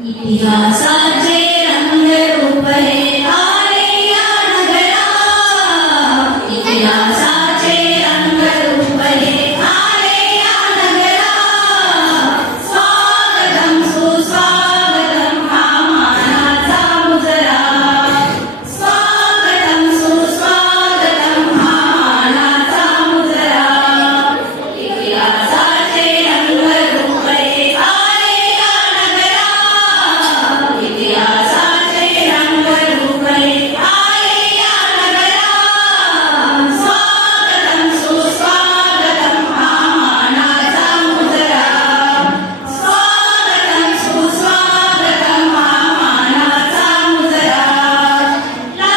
इतिहासाचे रंगरूप हे आले या नगरा, इतिहासाचे रंगरूप हे आले या नगरा. स्वागतम सुस्वागतम हा मानाचा मुजरा, स्वागतम सुस्वागतम हा मानाचा मुजरा. इतिहासाचे रंगरूप हे आले या नगरा, इतिहासाचे रंगरूप हे आले या नगरा. स्वागतम सुस्वागतम हा मानाचा मुजरा, स्वागतम सुस्वागतम हा मानाचा मुजरा. ला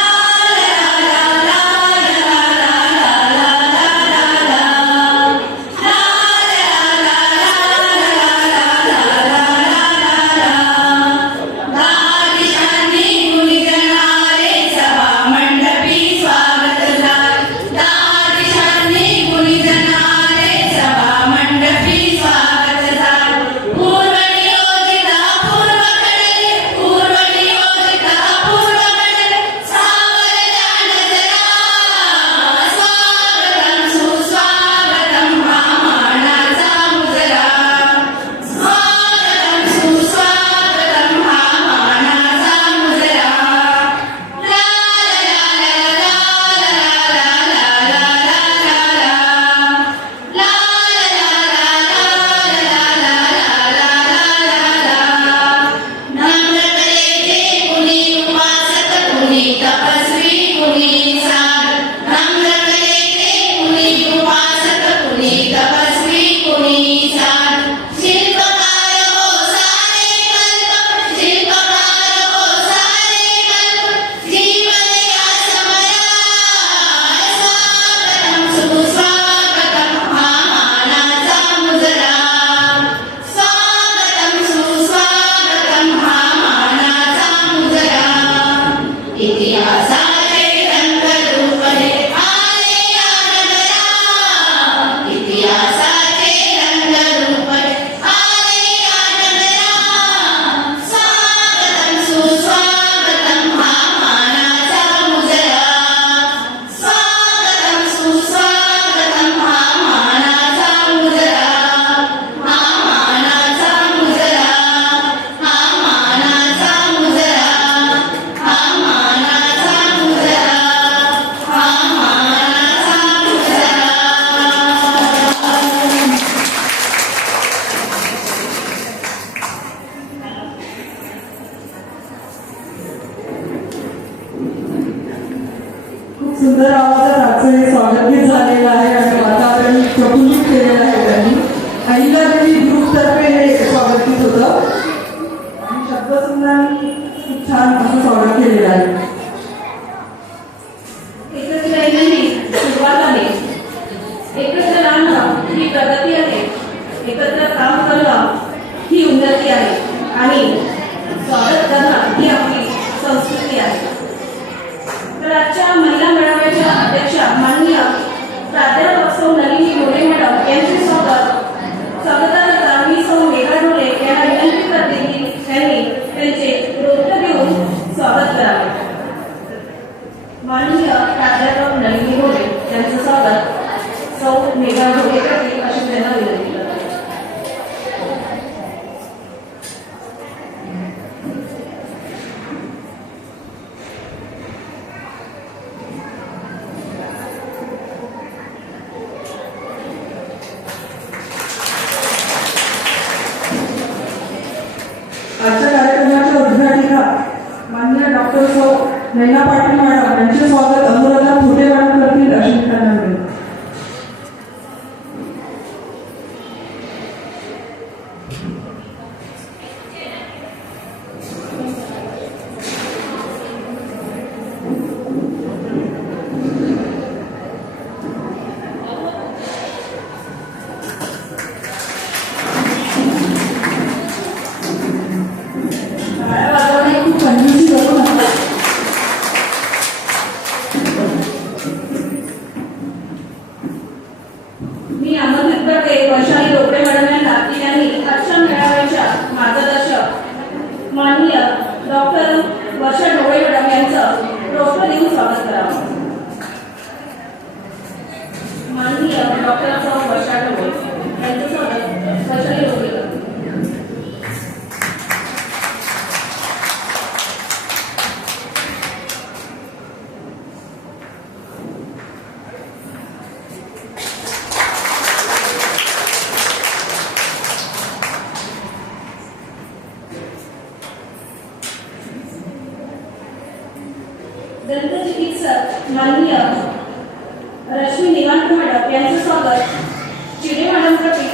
ला ला ला ला दादिशांनी गुणीजनारे सभा मंडपी स्वागत झाले, दादिशांनी गुणीजनारे सभा मंडपी स्वागत झाले. पूर्वनियोजिता पूर्वकडे, पूर्वनियोजिता पूर्वकडे सावरल्या नजरा. स्वागतम सुस्वागतम हा मानाचा मुजरा, स्वागतम सुस्वागतम हा मानाचा मुजरा. ला ला नम्रतेचे कुणी उपासक कुणी तपस्वी कुणी साधक, नम्रतेचे कुणी उपासक कुणी तपस्वी कुणी साधक. शिल्पकार हो सारे कल्प, शिल्पकार हो सारे कल्प, जीवन या समया. स्वागतम सुस्वागतम हा मानाचा मुजरा, स्वागतम सुस्वागतम हा मानाचा मुजरा. इतिहासाचे रंगरूप हे आले या नगरा, इतिहासाचे रंगरूप हे आले या नगरा. स्वागतम सुस्वागतम हा मानाचा मुजरा, स्वागतम सुस्वागतम हा मानाचा मुजरा. हा मानाचा मुजरा, हा मानाचा मुजरा, हा मानाचा मुजरा, हा मानाचा मुजरा. खूप सुंदर आवाजात आजचं हे स्वागत झालेलं आहे आणि वातावरण प्रफुल्लित केलेलं आहे त्यांनी. अहिल्यादेवी ग्रुपतर्फे हे स्वागत होतं आणि शब्दसुंदरांनी खूप छान असं स्वागत केलेलं आहे. एकत्र येण्याने सुरुवात आहे, एकत्र राहणं ही प्रगती आहे, एकत्र काम करणं ही उन्नती आहे आणि स्वागत करणं ही आपली संस्कृती आहे. तर आजच्या महिला मेळाव्याच्या अध्यक्षा माननीय प्राध्यापक सौ नलिनी मोरे मॅडम यांचे स्वागताकरता मी सौ मेघा ढोले यांना विनंती करते की त्यांनी त्यांचे रोपटे देऊन स्वागत करावे. माननीय प्राध्यापक नलिनी मोरे यांचं स्वागत सौ मेघा ढोले करतील अशी त्यांना विनंती करते. आजच्या कार्यक्रमाच्या उद्घाटिका माननीय डॉक्टर सौ नैना पाटील मॅडम यांचे स्वागत अनुराधा फुटे मॅडम करतील अशी त्यांना विनंती. टाळ्या वाजवणे खूप कंजूसी करू नका.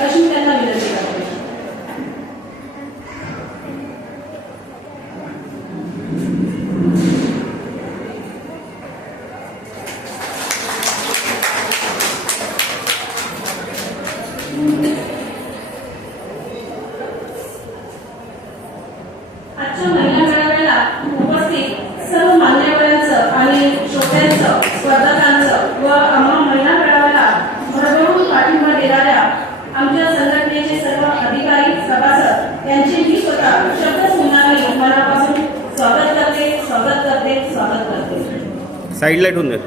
अशी मी त्यांना विनंती करते. आजच्या महिला मेळाव्याला उपस्थित सर्व मान्यवरांचं आणि श्रोत्यांचं, स्पर्धकांचं व आम्हा महिला मेळाव्याला भरभरून पाठिंबा देणाऱ्या आमच्या संघटनेचे सर्व अधिकारी, सभासद यांचे मी स्वतः शब्द सुनामी मनापासून स्वागत करते, स्वागत करते, स्वागत करते. साईडला ठेवून द्या.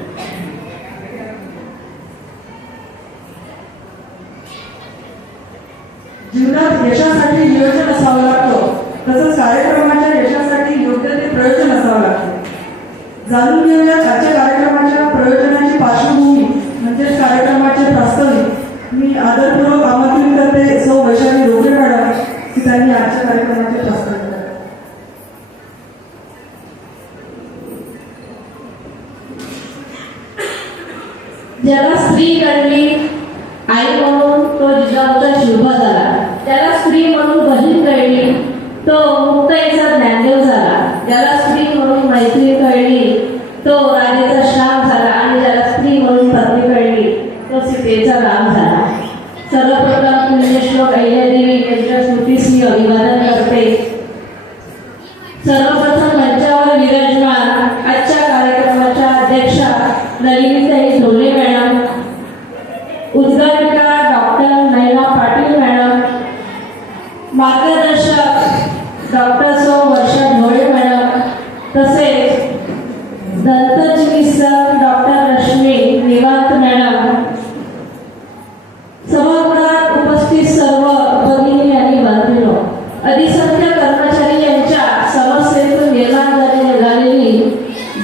जीवनात यशासाठी नियोजन असावं लागतं, तसंच कार्यक्रमाच्या यशासाठी योग्य ते प्रयोजन असावं लागतं. जाणून घेऊया आजच्या कार्यक्रमाच्या प्रयोजनाची पार्श्वभूमी म्हणजेच कार्यक्रमाचे प्रास्ताविक. मी आदरपूर्वक आमंत्रित करते सौ वैशाली रोगे मॅडम की त्यांनी आजच्या कार्यक्रमाचे प्रास्ताविक करावे. ज्याला स्त्री कळली आई म्हणून तो जिजाऊचा शिल्पा झाला. त्याला स्त्री म्हणून बहीण कळली तो मुक्ताईचा ज्ञानदेव झाला. ज्याला स्त्री म्हणून मैत्री कळली तो राजेचा श्याम झाला. आणि ज्याला स्त्री म्हणून पत्नी कळली तो सीतेचा राम झाला. सर्वप्रथम पुण्यश्लोक अहिल्यादेवी यांच्या स्मृतीस मी अभिवादन करते. सर्वप्रथम मंचावर विराजमान आजच्या कार्यक्रमाच्या अध्यक्षा नलिनीताई ढोले मॅडम, उद्घाटका डॉक्टर नैना पाटील मॅडम, मार्गदर्शक डॉक्टर सौ वर्षा ढोळे मॅडम, तसेच दंतचिकित्सक डॉक्टर रश्मी निवांत मॅडम, सभागृहात उपस्थित सर्व भगिनी आणि बंधूंनो, अधिसंख्य कर्मचारी यांच्या समस्येतून निर्माण झालेली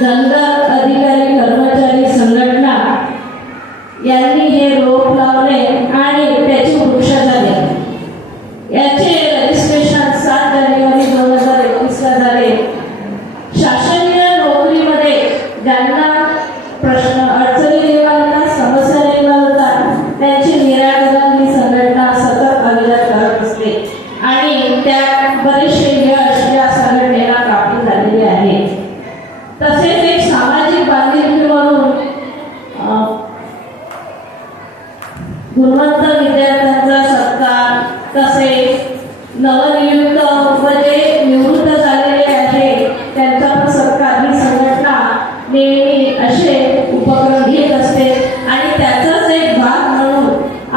धनगर अधिकारी कर्मचारी संघटना यांनी हे रोप लावले आणि त्याची वृक्ष झाले. याचे रजिस्ट्रेशन 7 जानेवारी 2021 ला झाले. शासकीय नोकरीमध्ये ज्यांना प्रश्न अडचणी निर्माण होतात, समस्या निर्माण होतात, त्यांचे निराकरण ही संघटना सतत अविरत करत असते आणि त्यात बरेचसे यश या संघटनेला प्राप्त झालेले आहे. तसेच एक सामाजिक बांधिलकी म्हणून गुणवंत विद्यार्थ्यांचा सत्कार, तसेच नवनियुक्त व जे निवृत्त झालेले आहे त्यांचा पण सत्कार ही संघटना नेहमी असे उपक्रम घेत असते. आणि त्याचाच एक भाग म्हणून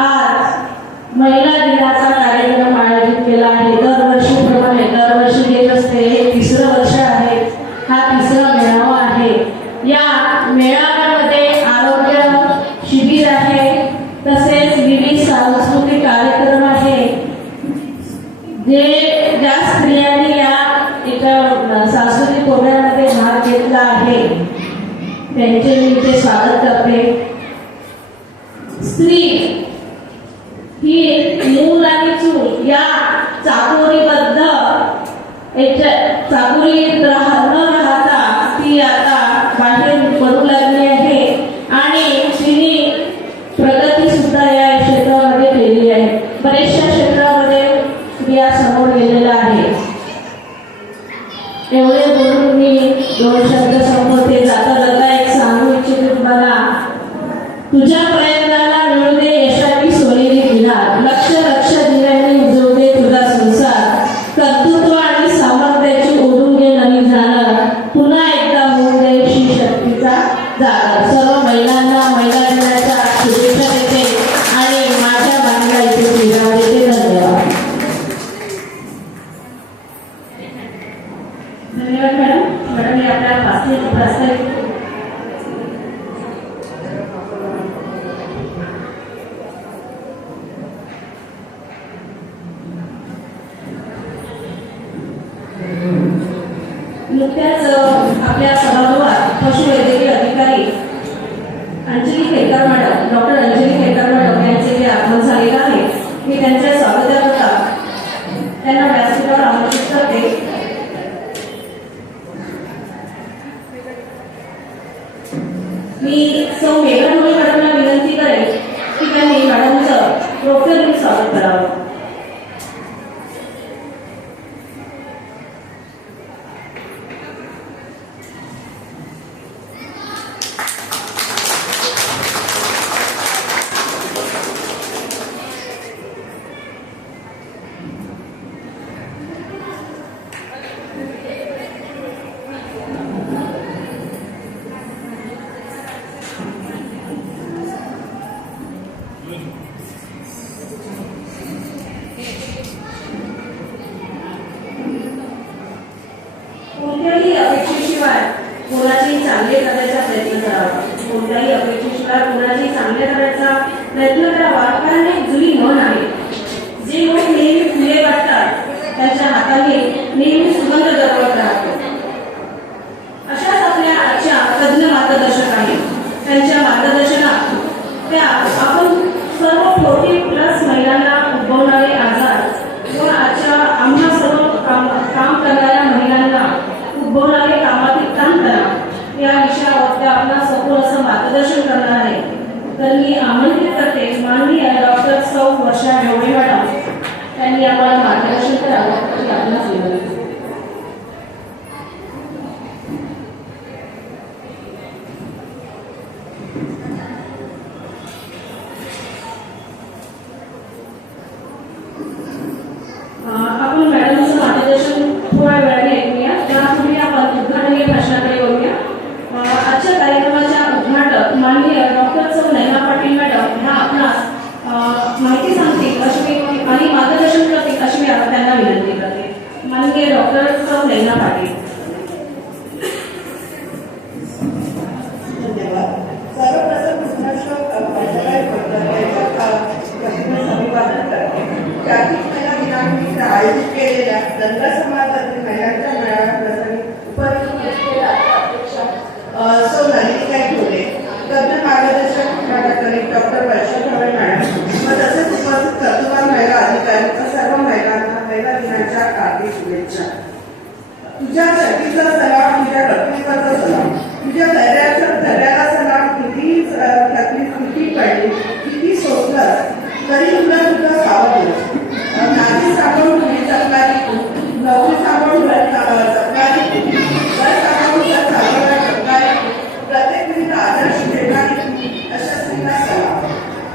आज महिला दिनाचा कार्यक्रम आयोजित केला आहे. दरवर्षीप्रमाणे दरवर्षी घेत असते. हे 3रं वर्ष आहे. हा 3रा मेळावा आहे. या मेळाव्यामध्ये आरोग्य शिबिर आहे, तसेच विविध सांस्कृतिक कार्यक्रम आहे. ज्या स्त्रियांनी या एका सांस्कृतिक प्रोग्राममध्ये भाग घेतला आहे त्यांचे मी इथे स्वागत करते. स्त्री ही मूल आणि चूल या चाकोरीबद्ध चाकोरीत न राहता ती आता बाहेर पडू लागली आहे आणि तिने प्रगती सुद्धा या क्षेत्रामध्ये केली आहे. बऱ्याचशा क्षेत्रामध्ये स्त्रिया समोर गेलेल्या आहे. एवढे बोलून मी 2 शब्द संपवते. जाता जाता एक सांगू इच्छिते तुम्हाला, तुझ्या प्रयत्नाला मिळू दे यशाची सोनेरी किनार, लक्ष लक्ष दिल्याने उजवू दे तुझा संसार, कर्तृत्व आणि सामर्थ्याची ओढून घे नवीन जाणार, पुन्हा एकदा होऊन दे श्री शक्तीचा जागर. सर्व महिलांना महिला दिनाच्या शुभेच्छा देते आणि माझ्या बांधला इथे विराम देते. धन्यवाद. धन्यवाद मॅडम. मॅडम मी आपल्या प्रास्ताविक नुकत्याच आपल्या सभागृहात पशुवैद्यकीय अधिकारी Anjali Khedkar madam, doctor Anjali Khedkar madam यांचे जे आगमन झालेलं आहे. मी त्यांच्या स्वागताकरता त्यांना व्यासपीठावर आमंत्रित करते. मी सौ मेघा ढोळे मॅडमला विनंती करेन की त्यांनी मॅडमचं प्रोफेसर जोरदार स्वागत करावं. कोणत्याही अपेक्षेशिवाय कोणाची चांगले करण्याचा प्रयत्न करावा. कोणत्याही अपेक्षेशिवाय कोणाची चांगले करण्याचा प्रयत्न करावा. कारण एक जुनी म्हण आहे, जे लोक नेहमी फुले वाटतात त्यांच्या हाताने नेहमी सुगंध दरवळत राहतो. अशाच आपल्या आजच्या तज्ज्ञ मार्गदर्शक आहेत. त्यांच्या मार्गदर्शनात त्या आपण सर्व 40+ महिलांना उद्भवणारे आजार व आजच्या आम्हा सर्व काम करणाऱ्या महिलांना उद्भवणारे कामातील ताणतणाव या विषयावर त्या आपला सखोल असं मार्गदर्शन करणार आहे. तर मी आमंत्रित करते माननीय डॉक्टर सौ वर्षा ढवळे मॅडम त्यांनी आम्हाला मार्गदर्शन करावं अशी आपल्याला विनंती. आपण मॅडमचं मार्गदर्शन थोड्या वेळाने ऐकूया. त्यापूर्वी आपण उद्घाटनीय भाषणाकडे वळूया. आजच्या कार्यक्रमाच्या उद्घाटक माननीय डॉक्टर सौ नैना पाटील मॅडम ह्या आपणास माहिती सांगतील अशी आणि मार्गदर्शन करतील अशी मी त्यांना विनंती करते. माननीय डॉक्टर सौ नैना पाटील. धन्यवाद. सर्वप्रथम अभिवादन करते. जागतिक महिला दिनानिमित्त आयोजित केलेल्या दंगा समाजातील महिलांच्या मेळाव्याप्रसंगी उपस्थित असलेल्या अध्यक्ष सौ नलिनीताई ढोले, तज्ज्ञ मार्गदर्शक डॉक्टर वर्षा ढवळे मॅडम व तसेच उपस्थित कर्तृत्ववान महिला अधिकारी व सर्व महिलांना महिला दिनाच्या हार्दिक शुभेच्छा. तुझ्या शक्तीचा सलाम, तुझ्या कर्तृत्वाचा सलाम, तुझ्या धैर्याला सलाम. किती तकलीफ किती पडली, किती सोडलं तरी तुला तुझा सावध. नाती सांभाळून तुम्ही जगणारी तू, नोकरी सांभाळून जगणारी तू, घर सांभाळून घर चालवणारी जगणारी तू, प्रत्येक मुलीला आदर्श देणारी तू, अशा स्त्रीला सलाम.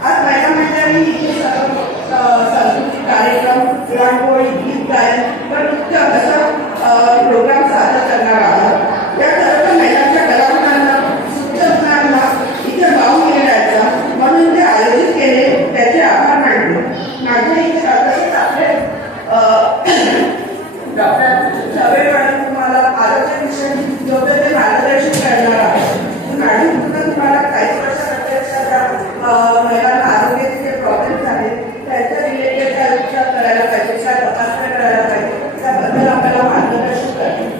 आज महिला मंडळी इथे सर्व सांस्कृतिक कार्यक्रम, रांगोळी, गीत गायन व नृत्य असा प्रोग्राम सादर करणार आहोत. या सर्व महिलांच्या कलाकारांना सुचनांना इथे वाहून येण्याचा म्हणून ते आयोजित केले त्याचे आभार मानतो. माझ्या इथे तसेच आपले डॉक्टर ढवळे मॅडम तुम्हाला आरोग्याविषयी योग्य ते मार्गदर्शन करणार आहे. मॅडम तुम्हाला काही वर्षांच्या महिलांना आरोग्याचे जे प्रॉब्लेम्स आहेत त्याच्या रिलेटेड काय उपचार करायला पाहिजे, काय तपासण्या करायला पाहिजे त्याबद्दल आपल्याला मार्गदर्शन करते.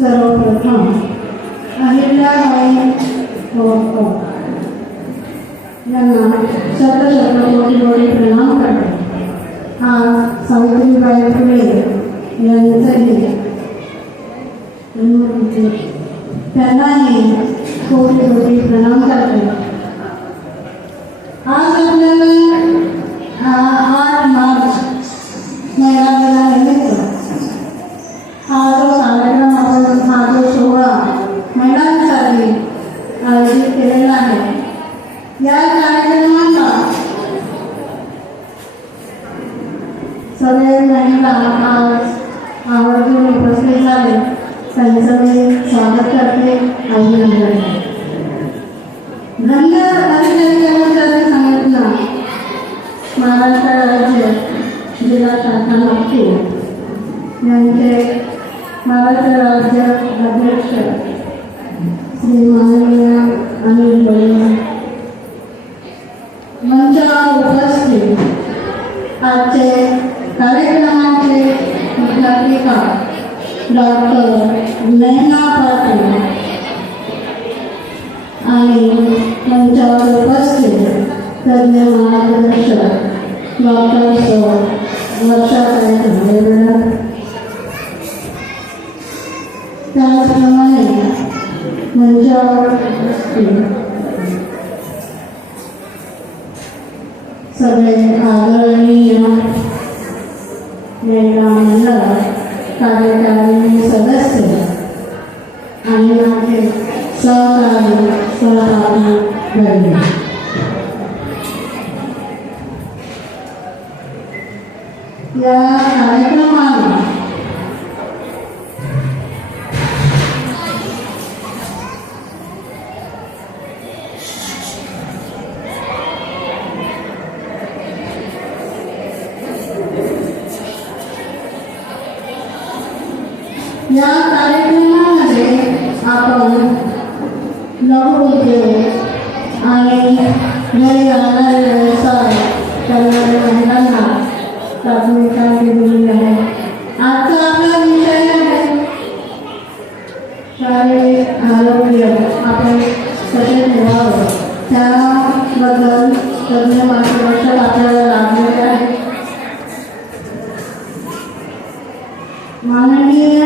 सर्वप्रथम अहिल्याबाई होळकर यांना शत कोटी प्रणाम करते. आज सावित्रीबाई फुले यांचंही जन्मतिथी, त्यांनाही कोटी प्रणाम करते. आज आपल्याला 8 मार्च महिला दिनानिमित्त हा जो कार्यक्रम आपण हा जो सोहळा महिलांसाठी आयोजित केलेला आहे. या कार्यक्रमाला सगळे महिला आज आवर्जून उपस्थित झाले. त्यांचं मी स्वागत करते. अभिनंदन. धनगर अधिकारी कर्मचारी संघटना महाराष्ट्र राज्य जिल्हा शाखा नागपूर यांचे महाराष्ट्र राज्य अध्यक्ष श्री माननीय अनिल बळीराम मंचावर उपस्थित आजचे कार्यक्रमाचे मुख्याधिका डॉक्टर नैना पाटील आणि मंचावर उपस्थित तज्ज्ञ मार्गदर्शक डॉक्टर वर्षाताई झालेला, त्याचप्रमाणे मंचावर उपस्थित सगळे आदरणीय महिला मंडळ कार्यकारिणी सदस्य आणि माझे सहकारी घडले. या कार्यक्रमाला आपण लघु उद्योग आणि घरी राहणारे व्यवसाय करणाऱ्या महिलांना प्राथमिकता दिलेली आहे. आजचा आपला विषय आहे शारीरिक आरोग्य आपण कसे ठेवावं, त्याबद्दल तज्ज्ञ मार्गदर्शक आपल्याला लाभलेले आहे. माननीय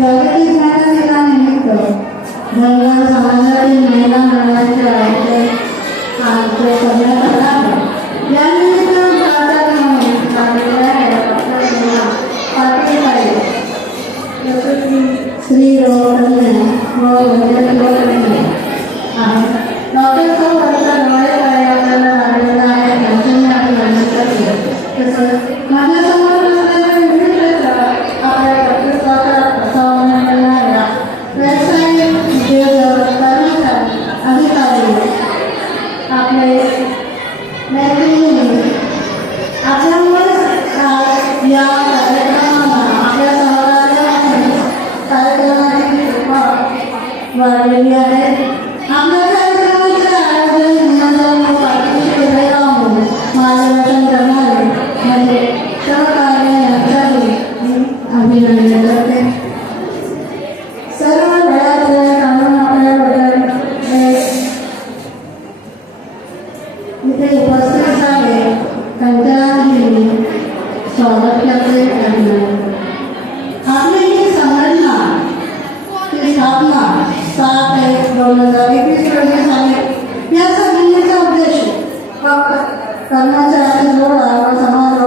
जागतिक महिला दिनानिमित्त धनगर समाजातील महिला मंडळाचे आयोजन आज करण्यात आले आहे. यानिमित्त प्राचार्य म्हणून आलेल्या डॉक्टर नैना पाटील जसं की श्री रोहतन्य व वैद्यकीय आहे. डॉक्टर आपल्याला आलेला आहे. त्यांचे मी अभिनंदन करते. तसंच माझ्यासमोर असलेल्या विविध क्षेत्रात आपल्या व्यवसायिक उद्योजक कर्मचारी अधिकारी आपले मैत्रिणी आपल्यामुळे या कार्यक्रमाला आपल्या सहकार्याने कार्यक्रमाची कृपा वाढलेली आहे. आपल्या कार्यक्रमाचे आयोजन पाठीशी राहून मार्गदर्शन करणारे म्हणजे सहकार्य यांच्याही मी अभिनंदन करते. सर्व वेळात काढून आपल्याबद्दल इथे उपस्थित झाले त्यांच्याही स्वागत करते. आपली ही संघटना ची स्थापना 7/1/2021 रोजी झाली. या संघटनेचा उद्देश फक्त कर्मचाऱ्यांजवळ समाज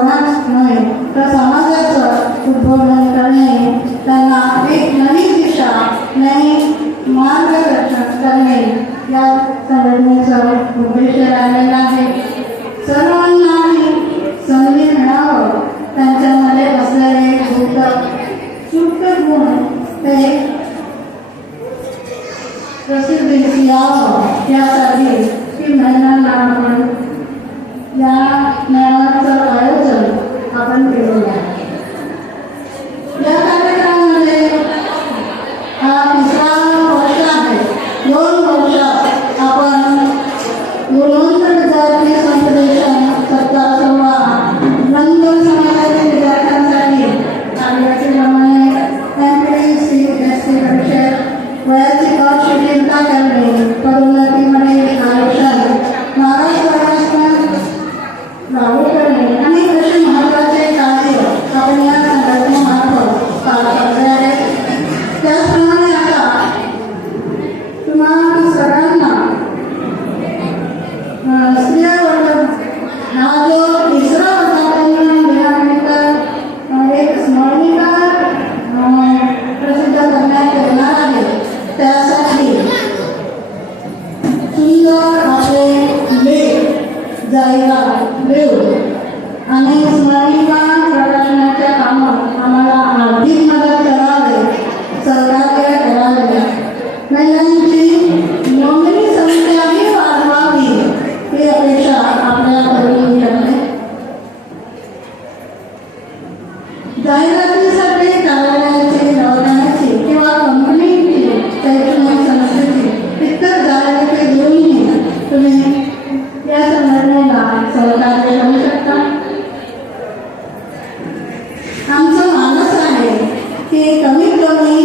नव्हे तर समाजाचं उद्बोधन करणे, त्यांना एक नवीन दिशा नवीन मार्गदर्शन करणे या संघटनेचा उद्देश राहिलेला आहे. सर्वांनाही संधी मिळावं, त्यांच्यामध्ये असलेले सुप्त गुण ते प्रसिद्धीस यावं यासाठी ही महिलांना आपण या मेळाव्याचं आयोजन आपण केलेलं आहे. या कार्यक्रमामध्ये हा 3रा वर्ष आहे. 2 वर्ष आपण सुंदर आपले लेख जायला देऊ आणि स्मरणिका प्रकाशनाच्या कामात आम्हाला आर्थिक मदत करावे, सहकार्य करावे. महिलांची नोंदणी संख्याही वाढवावी ही अपेक्षा आपल्याकडून करते. जाहिरातीसाठी कार्यालयाची, दवाखान्याची किंवा कंपनीची शैक्षणिक संस्थेची इतर जाहिराती देऊनही तुम्ही या संघटनेला सहकार्य करू शकता. आमचं मानस आहे की कमीत कमी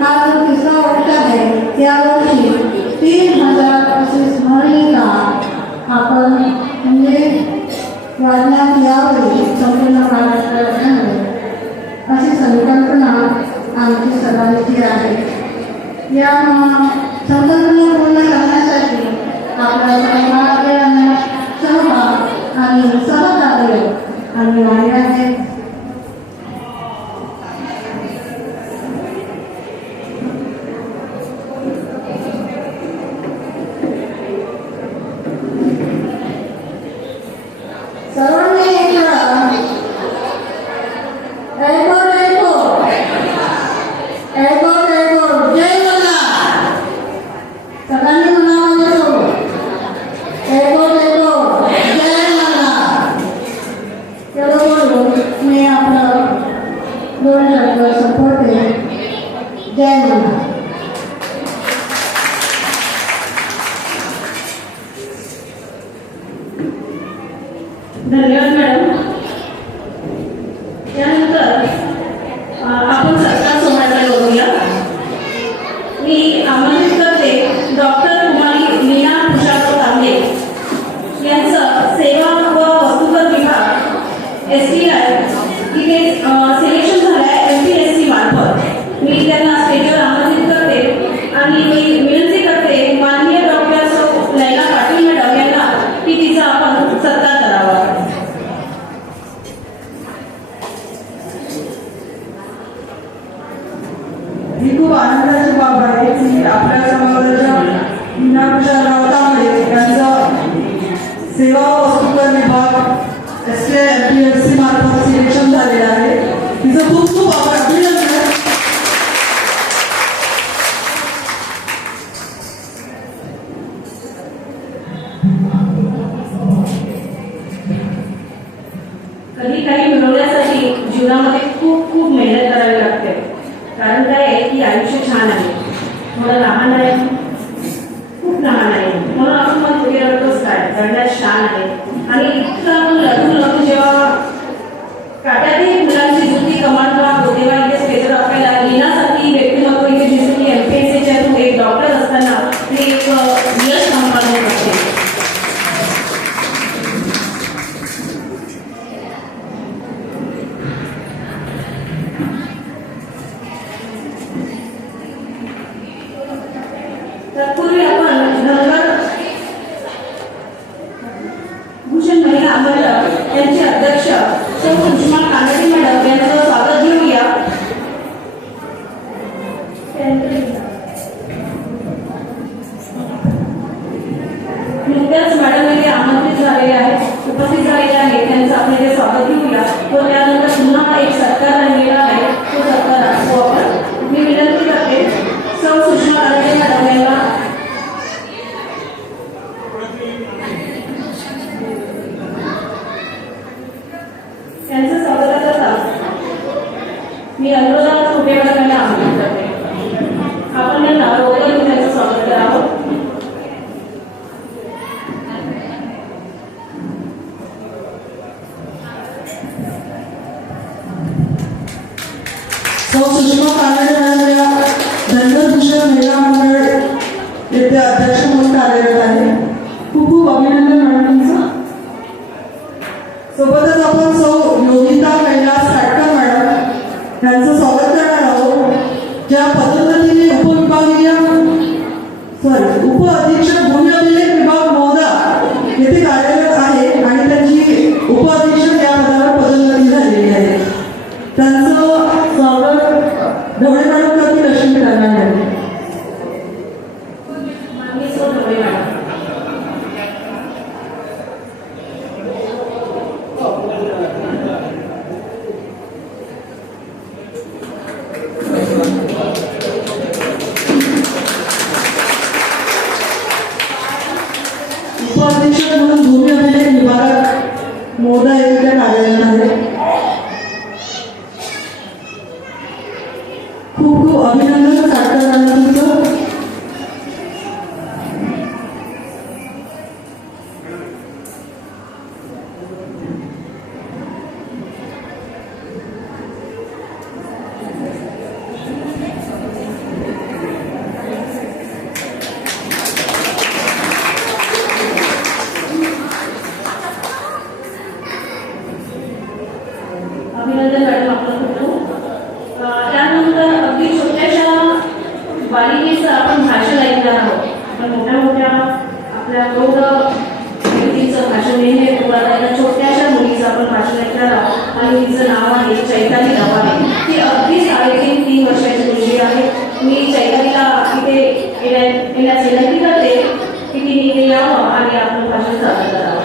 हा जो 3रा वर्ष आहे यावर्षी 3000 अशी स्मरणिका आपण म्हणजे वाढण्यात यावी संपूर्ण महाराष्ट्रामध्ये अशी संकल्पना आमची सर्वांची आहे. या संकल्पना पूर्ण करण्यासाठी आपल्या सहकार्याने सहभाग आणि सहकार्य अनिवार्य आहे. सर्वांनी जय मल्हार सगळ्यांनी म्हणावं. जय मल्हार बरोबर मी आपलं 2 शब्द संपवते. जय मल्हार. धन्यवाद मॅडम. त्यानंतर आपण सत्कार सोहळ्याकडे बघूया. मी आमंत्रित करते डॉक्टर कुमारी लीना तुषार तांबे यांचं सेवा व वस्तुकर विभाग STI इथे सिलेक्शन झालं आहे MPSC मार्फत. मी त्यांना स्टेजवर आमंत्रित करते आणि मी विनंती करते माननीय डॉक्टर सौ लैला पाटील मॅडम यांना की तिचा आपण सत्कार करावा. ही खूप आनंदाची बाब आहे की आपल्या समाजाच्या लीना तुषारराव तांबे यांचं सेवा व वस्तुकर विभाग STI MPSC मार्फत सिलेक्शन झालेलं आहे. तिचं खूप खूप अभिनंदन. कधी काही मिळवण्यासाठी जीवनामध्ये खूप खूप मेहनत करावी लागते. कारण काय आहे की आयुष्य छान आहे, थोडं लहान आहे, खूप लहान आहे, म्हणून आपण म्हणतो की रडतोच काय, रडण्यात छान आहे. आणि इतकं आपण लढून जेव्हा काट्यातील मुलांची जुती कमांडवा तेव्हा इथे स्टेजवर आपल्याला लीनासारखी व्यक्तिमत्व इथे दिसून MPSCच्या थ्रू एक डॉक्टर असताना ते एक यश संपादन करते. तत्पूर्वी आपण धनगर भूषण महिला मंडळ यांचे अध्यक्ष सौ सुषमा कानडे मॅडम यांचं स्वागत घेऊया. नुकत्याच मॅडम इथे आमंत्रित झालेले आहेत, उपस्थित झालेले आहेत, त्यांचं आपण इथे स्वागत घेऊया. व त्यानंतर पुन्हा एक सत्कार राहिलेला आहे, तो सत्कार राखू आपण. मी विनंती करते सौ सुषमा कानडे मॅडम यांना त्यांचं स्वागत करता मी अनुराधा कुठे मॅडम आमंत्रित करते. आपण त्यांना रोगाने त्यांचं स्वागत करावं. सौ सुषमा कानडे मॅडम या धनगर भूषण महिला मंडळ येथे अध्यक्ष म्हणून कार्यरत आहे. खूप खूप अभिनंदन मॅडम तुमचं. सोबतच आपण सौ योगिता कैलास काटकर मॅडम यांचं स्वागत करणार आहोत, ज्या पदोन्नतीने उप अधीक्षक भूमी अभिलेख विभाग मौदा येथे कार्यरत आहे आणि त्यांची उप अधीक्षक या पदावर पदोन्नती झालेली आहे. त्यांचं स्वागत ढवळे मॅडम करतील अशी मी त्यांना माननीय सौ ढवळे मॅडम. उपाधीक्षक म्हणून भूमी अभिलेख विभागात मोदा यांच्या कार्यालयात आहे. खूप खूप अभिनंदन साटकरांना तुमचं. अभिनंदन मॅडम आपलं होतं. त्यानंतर अगदी छोट्याशा बालिकेचं आपण भाषण ऐकणार आहोत. आपण मोठ्या मोठ्या आपल्या प्रौढ व्यक्तींचं भाषण नेहमी ऐकणार, छोट्याशा मुलीचं आपण भाषण ऐकणार आहोत आणि तिचं नाव आहे चैताली नवाले. ती अगदी 3.5 वर्षाची मुलगी आहे. मी चैतालीला इथे येण्यास विनंती करते की तिने इथे यावं आणि आपलं भाषण सादर करावं.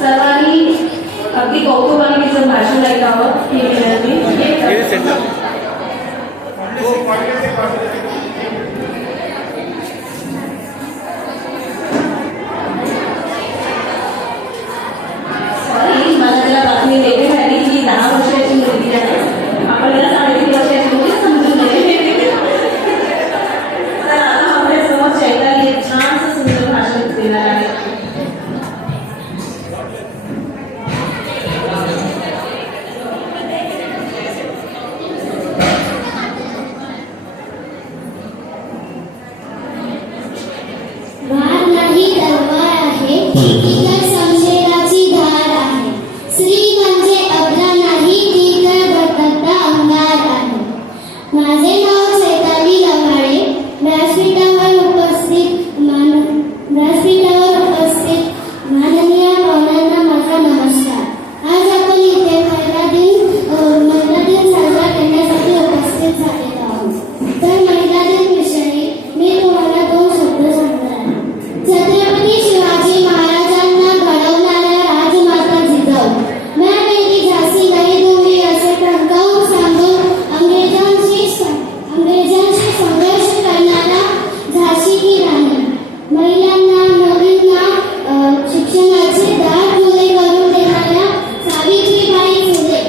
सर्वांनी अगदी कौतुकाने तिचं भाषण ऐकावं ही विनंती. सॉरी, मला त्याला बातमी देते झाली की 10 वर्षाची मुलगी आहे. आपण त्याला 3.5 वर्षाची मुलगी समजून नये. तर आता आपल्यासमोर चैताली एक छानसं सुंदर भाषण देणार आहे. वार नाही तलवार आहे, ती तर समशेराची धार आहे. स्त्री म्हणजे अबला नाही, ती तर भटकता अंगार आहे. माझे नाव चैताली लवाळे. व्यासपीठावर उपस्थित माननीय पाहुण्यांना माझा नमस्कार. आज आपण इथे महिला दिन साजरा करण्यासाठी उपस्थित झालेलो आहोत. तर महिला दिन विषयी मी तुम्हाला 2 शब्द सांगणार आहे. छत्रपती शिवाजी महाराजांना घडवणाऱ्या राजमाता जिजाऊ, मैं मेरी झांसी नहीं दूंगी असे ठणकावून सांगून अंग्रेजांशी संघर्ष करणारा झाशी की राणी. महिलांना मुलींना शिक्षणाचे दार खुले करून देणाऱ्या सावित्रीबाई फुले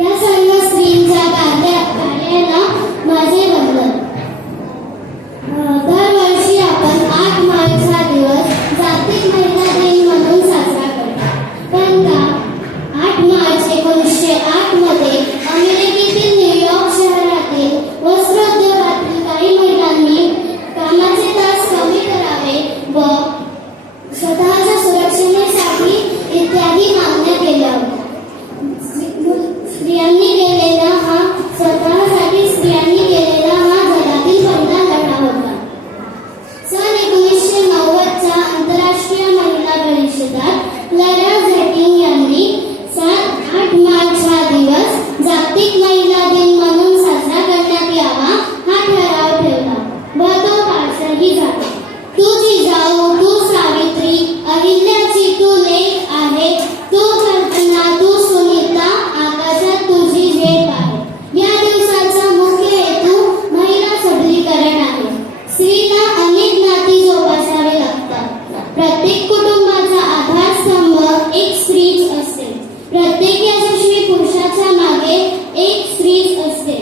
या सर्व स्त्रींच्या कार्याला माझे वंदन. दरवर्षी आपण 8 मार्च हा दिवस जागतिक महिला दिन म्हणून साजरा करतो. पण का 8 मार्च 1908 मध्ये अमेरिकेतील न्यूयॉर्क शहरातील वस्त्रोद्योगातील काही महिलांनी कामाचे तास कमी करावे व स्वतःच्या सुरक्षेसाठी इत्यादी मागण्या केल्या होत्या. स्त्रियांनी केलेला हा जगातील पहिला लढा होता. सन 1990च्या आंतरराष्ट्रीय महिला परिषदात क्लारा झेटिंग यांनी 8 मार्च हा दिवस जागतिक महिला दिन म्हणून साजरा करण्यात यावा हा ठराव ठेवला व तो पासही झाला. तू जिजाऊ, तू सावित्री, अहिल्याची तू लेक आहे, तू कल्पना, तू सुनीता, आकाशात तुझी झेप आहे. या दिवसाचा मुख्य हेतू महिला सबलीकरण आहे. स्त्रीला अनेक नाती जोपासावी लागतात. प्रत्येक कुटुंबाचा आधारस्तंभ एक स्त्रीच असते. प्रत्येक यशस्वी पुरुषाच्या मागे एक स्त्रीच असते.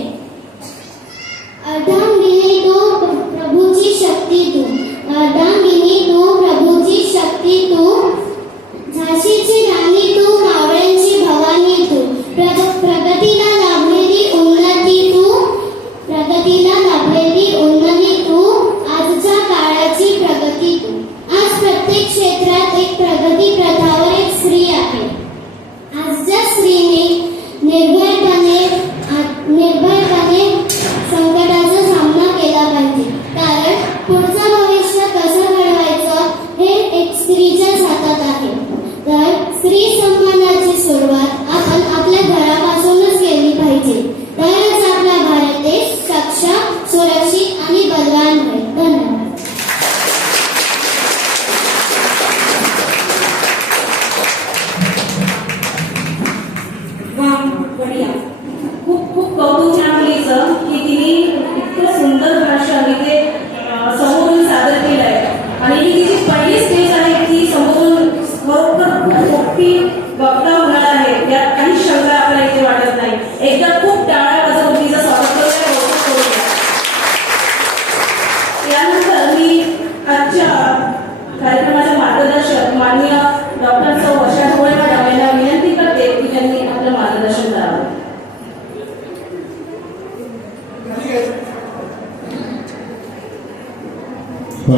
अर्धांगिनी तू प्रभूची शक्ती तू, अर्धांगिनी तू प्रभूची शक्ती तू, झाशीची राणी तू, मावळ्यांची भवानी तू, प्रगतीला लाभलेली उन्नती तू, आजच्या काळाची प्रगती तू. आज प्रत्येक क्षेत्रात एक प्रगती प्रथावर एक स्त्री आहे. आजच्या स्त्रीने निर्भयपणे संकटाचा त्यासाठी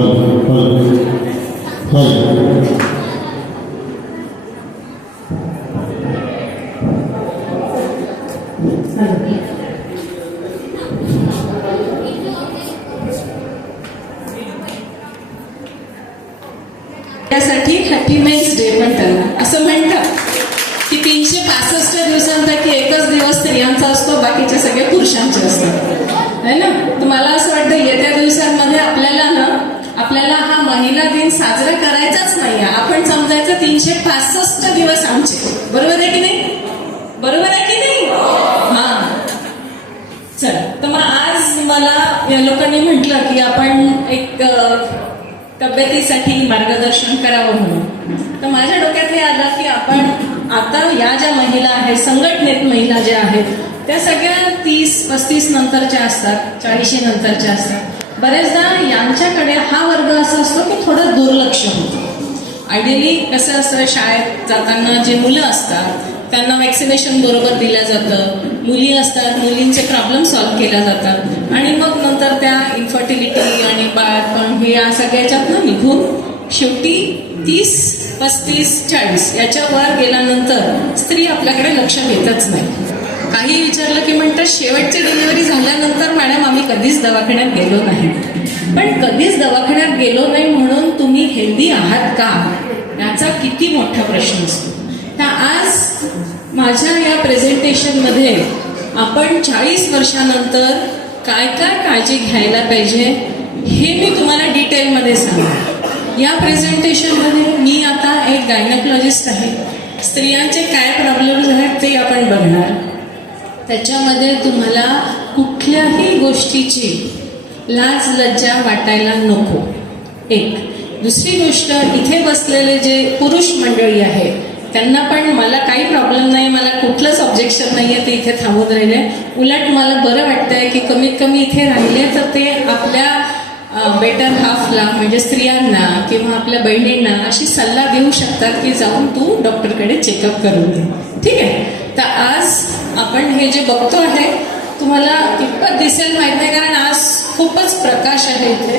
हॅपी मेन्स डे पण त्यांना असं म्हणतात की 365 दिवसांपैकी एकच दिवस स्त्रियांचा असतो, बाकीचे सगळे पुरुषांचे असतात, है ना. तर मला असं वाटतं येत्या दिवसांमध्ये आपल्याला हा महिला दिन साजरा करायचाच नाहीये. आपण समजायचं 365 दिवस आमचे. बरोबर आहे की नाही? बरोबर आहे की नाही? हा. चल, तर मग आज मला या लोकांनी म्हटलं की आपण एक तब्येतीसाठी मार्गदर्शन करावं म्हणून. तर माझ्या डोक्यात हे आलं की आपण आता या ज्या महिला आहेत, संघटनेत महिला ज्या आहेत, त्या सगळ्या 30-35 नंतरच्या असतात, 40 नंतरच्या असतात. बरेचदा यांच्याकडे हा वर्ग असा असतो की थोडं दुर्लक्ष होतं. आयडियली कसं असतं, शाळेत जाताना जे मुलं असतात त्यांना वॅक्सिनेशन बरोबर दिलं जातं, मुली असतात मुलींचे प्रॉब्लेम सॉल्व्ह केल्या जातात, आणि मग नंतर त्या इन्फर्टिलिटी आणि बाळपण हे या सगळ्याच्यातनं निघून शेवटी 30-35-40 याच्यावर गेल्यानंतर स्त्री आपल्याकडे लक्ष देतच नाही. काही विचारलं की म्हणतात शेवटची डिलिव्हरी झाल्यानंतर मॅडम आम्ही कधीच दवाखान्यात गेलो नाही. पण कधीच दवाखान्यात गेलो नाही म्हणून तुम्ही हेल्दी आहात का, याचा किती मोठा प्रश्न असतो. तर आज माझ्या या प्रेझेंटेशनमध्ये आपण 40 वर्षानंतर काय काय काळजी घ्यायला पाहिजे हे मी तुम्हाला डिटेलमध्ये सांगेन. या प्रेझेंटेशनमध्ये मी आता एक गायनोकॉलॉजिस्ट आहे. स्त्रियांचे काय प्रॉब्लेम्स आहेत ते आपण बघणार. त्याच्यामध्ये तुम्हाला कुठल्याही गोष्टीची लाज लज्जा वाटायला नको. एक दुसरी गोष्ट, इथे बसलेले जे पुरुष मंडळी आहे त्यांना पण मला काही प्रॉब्लेम नाही, मला कुठलंच ऑब्जेक्शन नाही आहे ते इथे थांबून राहिले. उलट मला बरं वाटतंय की कमीत कमी इथे राहिले तर ते आपल्या बेटर हाफला म्हणजे स्त्रियांना किंवा आपल्या बहिणींना अशी सल्ला देऊ शकतात की जाऊन तू डॉक्टरकडे चेकअप करून दे. ठीक आहे. तर आज आपण हे जे बघतो आहे तुम्हाला कितपत दिसेल माहित नाही, कारण आज खूपच प्रकाश आहे इथे.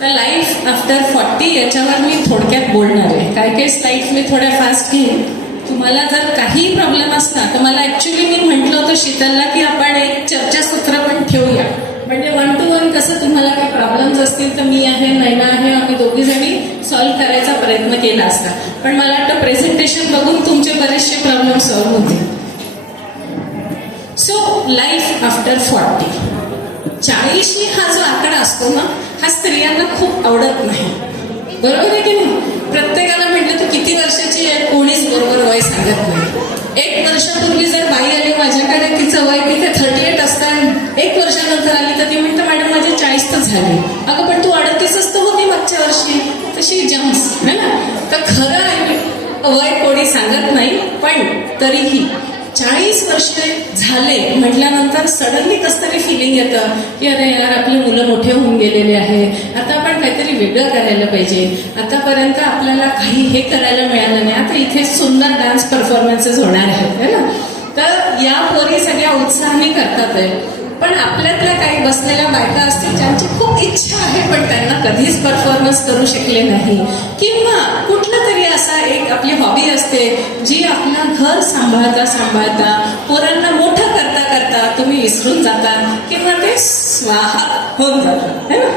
तर लाईफ आफ्टर 40 याच्यावर मी थोडक्यात बोलणार आहे. काही स्लाइड्स मी थोड्या फास्ट घेईन. तुम्हाला जर काही प्रॉब्लेम असला तर मला ऍक्च्युली मी म्हटलं होतं शीतलला की आपण एक चर्चासत्र पण ठेवूया, म्हणजे 1 to 1 कसं तुम्हाला काही प्रॉब्लेम्स असतील तर मी आहे, नैना आहे, आम्ही दोघी जणी सॉल्व्ह करायचा प्रयत्न केला असता. पण मला वाटतं प्रेझेंटेशन बघून तुमचे बरेचसे प्रॉब्लेम सॉल्व्ह होते. सो लाईफ आफ्टर 40, 40 हा जो आकडा असतो ना, हा स्त्रियांना खूप आवडत नाही. बरोबर आहे की नाही? प्रत्येकाला म्हटलं तू किती वर्षाची आहे, कोणीच बरोबर वय सांगत नाही. 1 वर्षापूर्वी जर बाई आली माझ्याकडे, तिचं वय तिथे 38 असतं, 1 वर्षानंतर आली तर ती म्हणतं मॅडम माझे 40 तर झाले. अगं पण तू 38च तर होती मागच्या वर्षी. तशी जम्स है ना. तर खरं वय कोणी सांगत नाही, पण तरीही 40 वर्ष झाले म्हटल्यानंतर सडनली कसं तरी फिलिंग येतं की अरे यार आपली मुलं मोठे होऊन गेलेले आहे, आता आपण काहीतरी वेगळं करायला पाहिजे. आतापर्यंत आपल्याला काही हे करायला मिळालं नाही, आता इथे सुंदर डान्स परफॉर्मन्सेस होणार आहेत है ना. तर या पोरी सगळ्या उत्साहाने करतात आहे. पण आपल्यातल्या काही बसलेल्या बायका असतील ज्यांची खूप इच्छा आहे पण त्यांना कधीच परफॉर्मन्स करू शकले नाही, किंवा कुठलं तरी असा एक आपली हॉबी असते जी आपलं घर सांभाळता सांभाळता पोरांना मोठं करता करता तुम्ही विसरून जाता किंवा ते स्वाहा होऊन जातात है ना.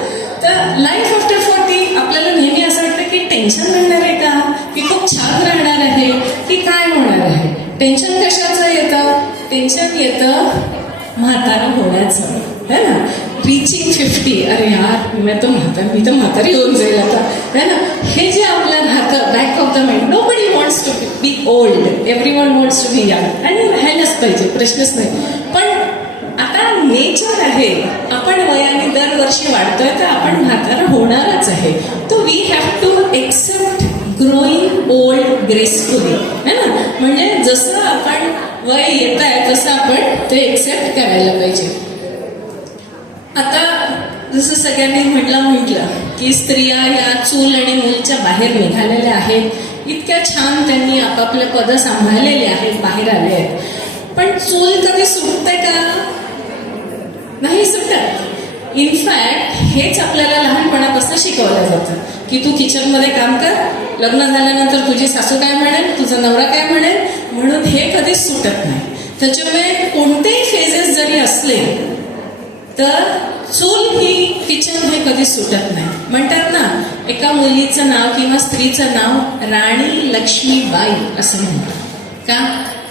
तर लाईफ आफ्टर 40 आपल्याला नेहमी असं वाटतं की टेन्शन राहणार आहे का, की खूप छान राहणार आहे, की काय होणार आहे. टेन्शन कशाचं येतं? टेन्शन येतं म्हातारी होण्याचं है ना. रीचिंग 50, अरे यार मी तर म्हातारी होऊन जाईल आता है ना. हे जे आपल्या राहतं back of the mind, nobody wants to be old, everyone wants to be young, आणि राहायलाच पाहिजे, प्रश्नच नाही. पण आता नेचर आहे, आपण वयाने दरवर्षी वाढतोय तर आपण म्हातारा होणारच आहे. तो we have to accept growing old gracefully है ना. म्हणजे जसं आपण वय येत आहे तसं आपण ते एक्सेप्ट करायला पाहिजे. आता जसं सगळ्यांनी म्हटलं की स्त्रिया या चूल आणि मूलच्या बाहेर निघालेल्या आहेत, इतक्या छान त्यांनी आपापले पद सांभाळलेले आहेत, बाहेर आले आहेत. पण चूल कधी सुटते का? नाही सुटत. इनफॅक्ट हेच आपल्याला लहानपणापासून शिकवलं जातं की तू किचनमध्ये काम कर, लग्न झाल्यानंतर तुझी सासू काय म्हणेल, तुझा नवरा काय म्हणेल, म्हणून हे कधीच सुटत नाही. त्याच्यामुळे कोणतेही फेजेस जरी असले तर चूल ही किचन हे कधीच सुटत नाही. म्हणतात ना, एका मुलीचं नाव किंवा स्त्रीचं नाव राणी लक्ष्मीबाई असं म्हणतात का?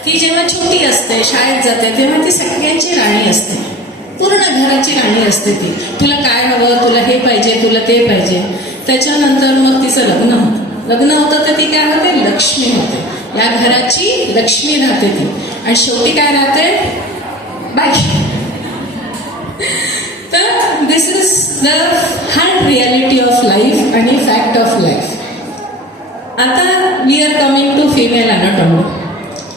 ती जेव्हा छोटी असते, शाळेत जाते, तेव्हा ती सगळ्यांची राणी असते, पूर्ण घराची राणी असते ती. तुला काय हवं, तुला हे पाहिजे, तुला ते पाहिजे. त्याच्यानंतर मग तिचं लग्न होतं तर ती काय होते, लक्ष्मी होते. या घराची लक्ष्मी राहते ती. आणि शेवटी काय राहते, बाई. तर this is the hard reality of life आणि फॅक्ट ऑफ लाईफ. आता we are coming to female anatomy.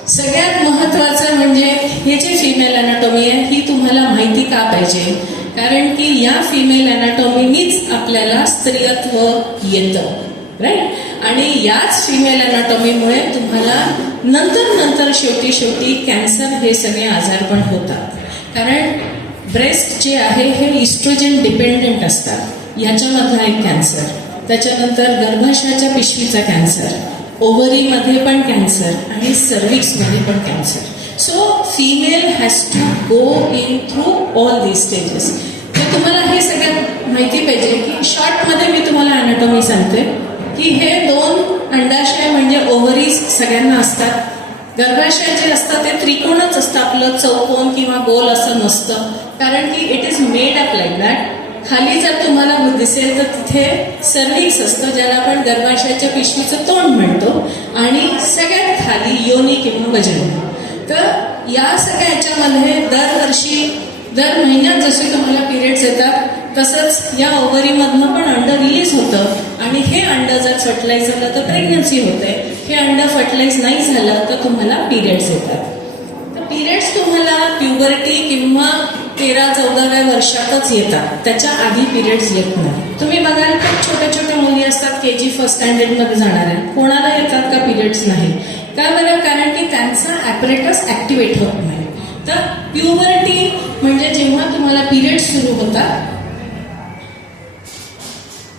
सगळ्यात महत्वाचं म्हणजे हे जे फिमेल अनाटॉमी आहे ही तुम्हाला माहिती का पाहिजे? कारण की या फिमेल अनाटॉमीनीच आपल्याला स्त्रीत्व येतं, राईट? आणि याच फिमेल अनाटॉमीमुळे तुम्हाला नंतर शेवटी कॅन्सर हे सगळे आजार पण होतात. कारण ब्रेस्ट जे आहे हे इस्ट्रोजन डिपेंडंट असतात. याच्यामधला एक कॅन्सर, त्याच्यानंतर गर्भाशयाच्या पिशवीचा कॅन्सर, ओव्हरीमध्ये पण कॅन्सर आणि सर्विक्समध्ये पण cancer. So female has to go in through all these stages. तर तुम्हाला हे सगळ्यात माहिती पाहिजे की शॉर्टमध्ये मी तुम्हाला अनाटॉमी सांगते की हे 2 अंडाशय म्हणजे ओव्हरीज सगळ्यांना असतात. गर्भाशय जे असतं ते त्रिकोणच असतं, आपलं चौकोन किंवा गोल असं नसतं. कारण की it is made up like that. खाली जर तुम्हाला दिसेल तर तिथे सर्विक्स असतं, ज्याला आपण गर्भाशयाच्या पिशवीचं तोंड म्हणतो, आणि सगळ्यात खाली योनी किंवा वजन. तर या सगळ्या याच्यामध्ये दर महिन्यात जसे तुम्हाला पिरियड्स येतात तसंच या ओव्हरीमधनं पण अंड रिलीज होतं आणि हे अंड जर फर्टिलाइज झालं तर प्रेग्नन्सी होते. हे अंड फर्टिलाइज नाही झालं तर तुम्हाला पिरियड्स येतात. तर पिरियड्स तुम्हाला प्युबर्टी किंवा 13-14व्या वर्षातच येतात, त्याच्या आधी पिरियड्स येत नाही. तुम्ही बघाल खूप छोट्या मुली असतात KG फर्स्ट स्टँडर्डमध्ये जाणाऱ्या, कोणाला येतात का पिरियड्स नाही? का बरं? कारण की त्यांचा ॲपरेटस ॲक्टिवेट होत नाही. तर प्युबर्टी म्हणजे जेव्हा तुम्हाला पिरियड्स सुरू होतात,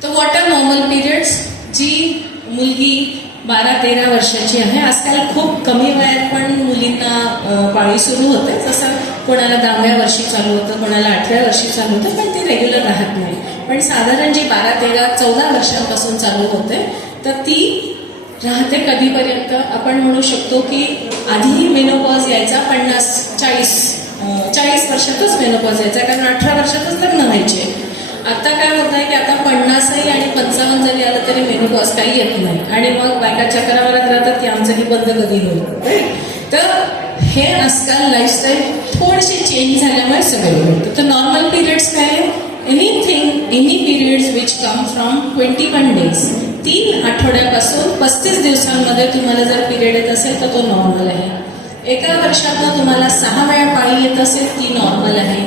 तर व्हॉट आर नॉर्मल पिरियड्स? जी मुलगी 12-13 वर्षाची आहे, आजकाल खूप कमी वयात पण मुलींना पाळी सुरू होते. जसं कोणाला 10व्या वर्षी चालू होतं, कोणाला 8व्या वर्षी चालू होतं, पण ती रेग्युलर राहत नाही. पण साधारण जी 12-13-14 वर्षांपासून चालू होते तर ती राहते कधीपर्यंत? आपण म्हणू शकतो की आधी मेनोपॉज यायचा 40 वर्षातच मेनोपॉज यायचा, कारण 18 वर्षातच लग्न व्हायचे. आता काय होत आहे की आता 50 आणि 55 जरी आलं तरी मेनोपॉज काही येत नाही, आणि मग बायका चक्रा मारत राहतात की आमचं ही बंद कधी होईल, राईट? तर हे आजकाल लाईफस्टाईल थोडीशी चेंज झाल्यामुळे सगळं होतं. तर नॉर्मल पिरियड्स काय आहे? Any periods which come from 21 days, 3 आठवड्यापासून 35 दिवसांमध्ये तुम्हाला जर पिरियड येत असेल तर तो नॉर्मल आहे. एका वर्षातनं तुम्हाला 6 वेळा पाळी येत असेल ती नॉर्मल आहे.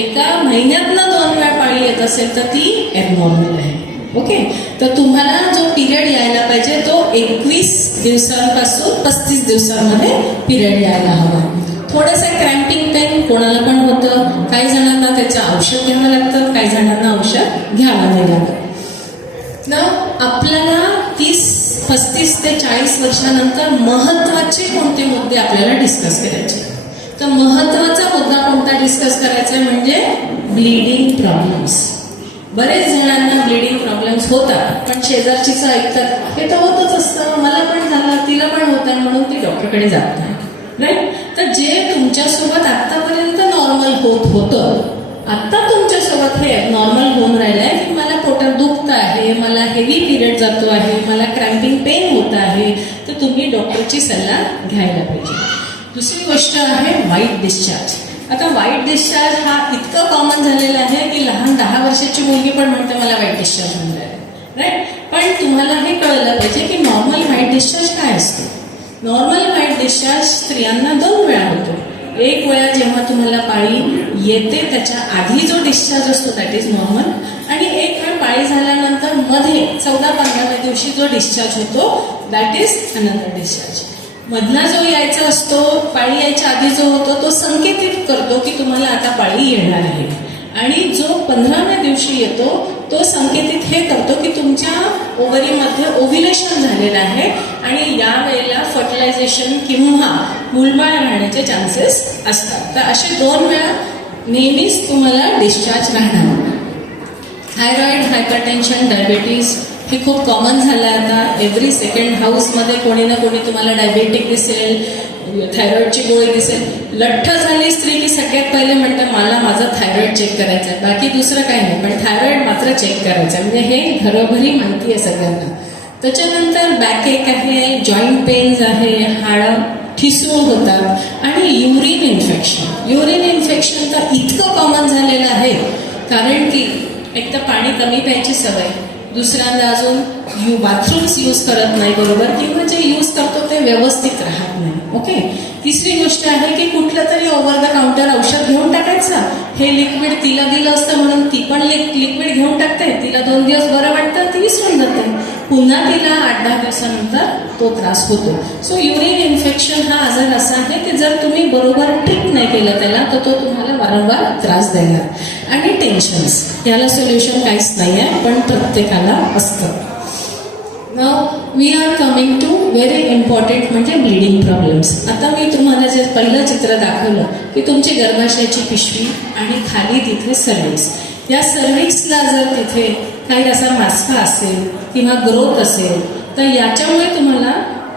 एका महिन्यातनं 2 वेळा पाळी येत असेल तर ती ॲबनॉर्मल आहे. ओके? तर तुम्हाला जो पिरियड यायला पाहिजे तो 21 दिवसांपासून 35 दिवसांमध्ये पिरियड यायला हवा. थोडंसं क्रॅम्पिंग पेन कोणाला पण होतं, काही जणांना त्याचं औषध घ्यावं लागतं, काही जणांना औषध घ्यावं नाही लागतं. ना आपल्याला 35 ते 40 वर्षानंतर महत्वाचे कोणते मुद्दे आपल्याला डिस्कस करायचे? तर महत्वाचा मुद्दा कोणता डिस्कस करायचा आहे म्हणजे ब्लिडिंग प्रॉब्लेम्स. बरेच जणांना ब्लिडिंग प्रॉब्लेम्स होतात, पण शेजारचीच ऐकतात हे तर होतच असतं, मला पण झालं, तिला पण होत आहे, म्हणून ती डॉक्टरकडे जात नाही, राईट? तर जे तुमच्यासोबत आतापर्यंत नॉर्मल होतं, आता तुमच्यासोबत हे नॉर्मल होऊन राहिलं आहे की मला पोटात दुखतं आहे, मला हेवी पिरियड जातो आहे, मला क्रॅम्पिंग पेन होत आहे, तर तुम्ही डॉक्टरची सल्ला घ्यायला पाहिजे. दुसरी गोष्ट आहे व्हाईट डिस्चार्ज. आता व्हाईट डिस्चार्ज हा इतकं कॉमन झालेला आहे की लहान 10 वर्षाची मुलगी पण म्हणते मला व्हाईट डिस्चार्ज होऊन राहिला, राईट? पण तुम्हाला हे कळलं पाहिजे की नॉर्मल व्हाईट डिस्चार्ज काय असतो. नॉर्मल व्हाईट डिस्चार्ज स्त्रियांना 2 वेळा होतो. एक वेळा जेव्हा तुम्हाला पाळी येते त्याच्या आधी जो डिस्चार्ज असतो दॅट इज नॉर्मल, आणि एक वेळ पाळी झाल्यानंतर मध्ये 14-15व्या दिवशी जो डिस्चार्ज होतो दॅट इज अनदर डिस्चार्ज. मधला जो यायचा असतो, पाळी यायच्या आधी जो होतो, तो संकेतित करतो की तुम्हाला आता पाळी येणार आहे. आणि जो 15व्या दिवशी येतो तो संकेतित हे करतो की तुमच्या ओव्हरीमध्ये ओव्ह्युलेशन झालेलं आहे आणि या वेळेला फर्टिलायझेशन किंवा मूलबाळ राहण्याचे चान्सेस असतात. तर असे 2 वेळा नेहमीच तुम्हाला डिस्चार्ज राहणार. थायरॉइड, हायपरटेन्शन, डायबिटीज हे खूप कॉमन झालं आता. एव्हरी सेकंड हाऊसमध्ये कोणी ना कोणी तुम्हाला डायबेटिक दिसेल, थायरॉइडची गोळी दिसेल. लठ्ठ झाली स्त्री की सगळ्यात पहिले म्हणते मला माझं थायरॉइड चेक करायचं आहे, बाकी दुसरं काही नाही, पण थायरॉइड मात्र चेक करायचं आहे. म्हणजे हे घरोघरी माहिती आहे सगळ्यांना. त्याच्यानंतर बॅकएक आहे, जॉईंट पेन्स आहे, हाडं ठिसूळ होतात आणि युरिन इन्फेक्शन. युरिन इन्फेक्शन तर इतकं कॉमन झालेलं आहे कारण की एक तर पाणी कमी प्यायची सवय, दुसऱ्यांदा अजून बाथरूम्स यूज करत नाही बरोबर, किंवा जे यूज करतो ते व्यवस्थित राहत नाही. ओके. तिसरी गोष्ट आहे की कुठलं तरी ओव्हर द काउंटर औषध घेऊन टाकायचं. हे लिक्विड तिला दिलं असतं म्हणून ती पण लिक्विड घेऊन टाकते. तिला 2 दिवस बरं वाटतं, ती विसरून जाते. पुन्हा तिला 8-10 दिवसानंतर तो त्रास होतो. सो युरिन इन्फेक्शन हा आजार असा आहे की जर तुम्ही बरोबर ट्रीट नाही केलं त्याला तर तो तुम्हाला वारंवार त्रास देणार. आणि टेन्शन्स, याला सोल्युशन काहीच नाही आहे पण प्रत्येकाला असतं. Now we are coming to very important म्हणजे ब्लिडिंग प्रॉब्लेम्स. आता मी तुम्हाला जे पहिलं चित्र दाखवलं की तुमची गर्भाशयाची पिशवी आणि खाली तिथे सर्व्हिक्स. या सर्व्हिक्सला जर तिथे काही असा मास्का असेल किंवा ग्रोथ असेल तर याच्यामुळे तुम्हाला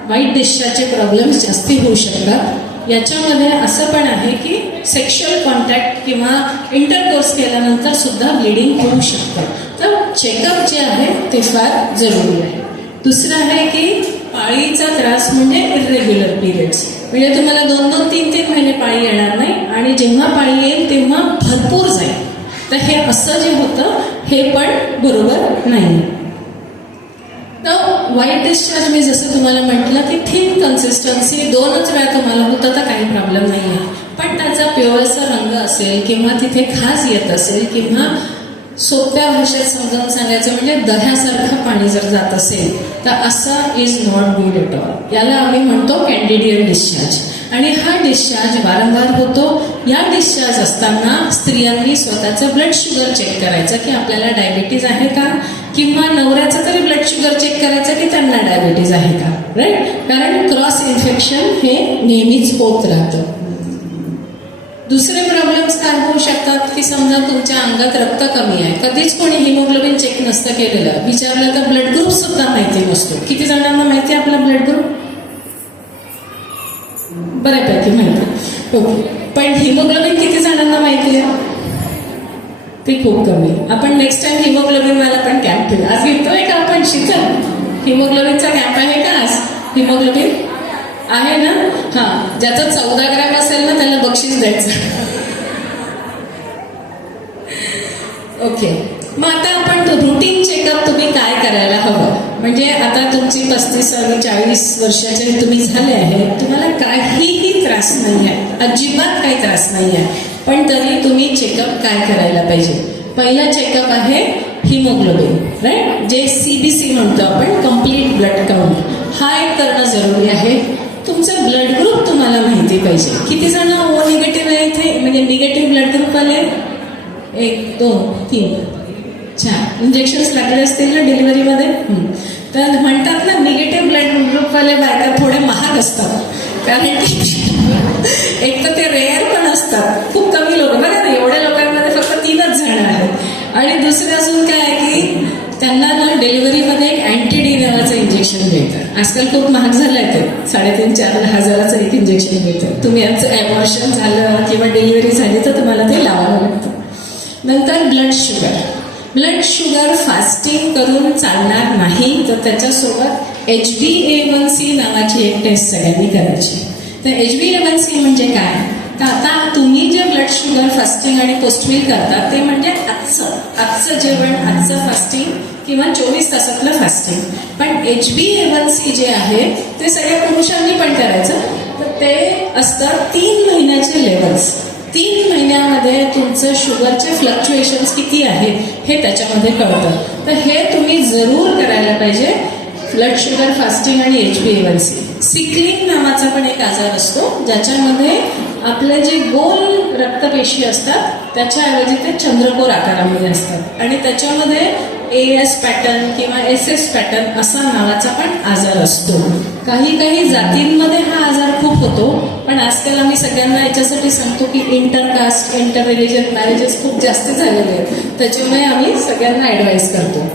वाईट डिस्चार्जचे प्रॉब्लेम्स जास्ती होऊ शकतात. याच्यामध्ये असं पण आहे की सेक्शुअल कॉन्टॅक्ट किंवा इंटरकोर्स केल्यानंतर सुद्धा ब्लिडिंग होऊ शकतं. तर चेकअप जे आहे ते फार जरुरी आहे. दुसरं आहे की पाळीचा त्रास म्हणजे इरेग्युलर पिरियड्स. म्हणजे तुम्हाला 2-2, 3-3 महिने पाळी येणार नाही आणि जेव्हा पाळी येईल तेव्हा भरपूर जाईल. तर हे असं जे होतं हे पण बरोबर नाही. तर वाईट डिस्चार्ज मी जसं तुम्हाला म्हटलं की थिन कन्सिस्टन्सी 2च वेळा तुम्हाला होतं तर काही प्रॉब्लेम नाही आहे. पण त्याचा पिवळसा रंग असेल किंवा तिथे खाज येत असेल किंवा सोप्या भाषेत समजावून सांगायचं म्हणजे दह्यासारखं पाणी जर जात असेल तर असं is not good at all. याला आम्ही म्हणतो कॅन्डिडियल डिस्चार्ज. आणि हा डिस्चार्ज वारंवार होतो. या डिस्चार्ज असताना स्त्रियांनी स्वतःचं ब्लड शुगर चेक करायचं की आपल्याला डायबिटीज आहे का, किंवा नवऱ्याचं तरी ब्लड शुगर चेक करायचं की त्यांना डायबिटीज आहे का. राईट. कारण क्रॉस इन्फेक्शन हे नेहमीच होत राहतं. दुसरे प्रॉब्लेम्स काय होऊ शकतात की समजा तुमच्या अंगात रक्त कमी आहे, कधीच कोणी हिमोग्लोबिन चेक नसतं केलेलं, विचारलं तर ब्लड ग्रुप सुद्धा माहिती नसतो. किती जणांना माहिती आहे आपला ब्लड ग्रुप? बऱ्यापैकी माहिती. ओके. पण हिमोग्लोबिन किती जणांना माहिती आहे? ते खूप कमी. आपण नेक्स्ट टाइम हिमोग्लोबिन वाला पण कॅम्प ठेवू. आज घेतोय का आपण शिकल? हिमोग्लोबिनचा कॅम्प आहे का आज? हिमोग्लोबिन आहे ना? हां. ज्याचं 14 ग्रॅम असेल ना त्याला बक्षीस द्यायचं. ओके. मग आता आपण रुटीन चेकअप तुम्ही काय करायला हवं म्हणजे आता तुमची 35 आणि 40 वर्षाचे तुम्ही झाले आहे, तुम्हाला काहीही त्रास नाही आहे, अजिबात काही त्रास नाही आहे, पण तरी तुम्ही चेकअप काय करायला पाहिजे. पहिला चेकअप आहे हिमोग्लोबिन. राईट. जे CBC म्हणतो आपण, कम्प्लीट ब्लड काउंट. हा एक करणं जरुरी आहे. तुमचं ब्लड ग्रुप तुम्हाला माहिती पाहिजे. किती जण O निगेटिव्ह आहे इथे, म्हणजे निगेटिव्ह ब्लड ग्रुप आले? 1, 2, 3. छान. इंजेक्शन्स लागले असतील ना डिलिव्हरीमध्ये? तर म्हणतात ना निगेटिव्ह ब्लड ग्रुपवाले बायका थोडे महाग असतात, कारण एक तर ते रेअर पण असतात. खूप कमी लोक बघा ना, एवढ्या लोकांमध्ये फक्त 3च जण आहेत. आणि दुसरं अजून काय आहे की त्यांना ना डिलिव्हरीमध्ये एक अँटी-डी नावाचं इंजेक्शन मिळतं. आजकाल खूप महाग झालं आहे ते, 3,500-4 हजाराचं एक इंजेक्शन मिळतं. तुम्ही यांचं ॲबॉर्शन झालं किंवा डिलिव्हरी झाली तर तुम्हाला ते लावावं लागतं. नंतर blood sugar. Blood sugar fasting करून चालणार नाही, तर त्याच्यासोबत HbA1c नावाची एक टेस्ट सगळ्यांनी करायची. तर HbA1c म्हणजे काय, तर आता तुम्ही जे ब्लड शुगर फास्टिंग आणि पोस्टमील करता ते म्हणजे आजचं जेवण, आजचं फास्टिंग किंवा 24 तासातलं फास्टिंग. पण HbA1c जे आहे ते सगळ्या पुरुषांनी पण करायचं. तर ते असतं 3 महिन्याचे लेवल्स. 3 महिन्यामध्ये तुमचं शुगरचे फ्लक्च्युएशन्स किती आहेत हे त्याच्यामध्ये कळतं. तर हे तुम्ही जरूर करायला पाहिजे, ब्लड शुगर फास्टिंग आणि HbA1c. सिकलिंग नावाचा पण एक आजार असतो ज्याच्यामध्ये आपले जे गोल रक्तपेशी असतात त्याच्याऐवजी ते चंद्रकोर आकारामध्ये असतात आणि त्याच्यामध्ये AS पॅटर्न किंवा SS पॅटर्न असा नावाचा पण आजार असतो. काही काही जातींमध्ये हा आजार खूप होतो, पण आजकाल आम्ही सगळ्यांना याच्यासाठी सांगतो की इंटरकास्ट इंटर रिलिजन मॅरेजेस खूप जास्त झालेले आहेत, त्याच्यामुळे आम्ही सगळ्यांना ॲडवाईस करतो.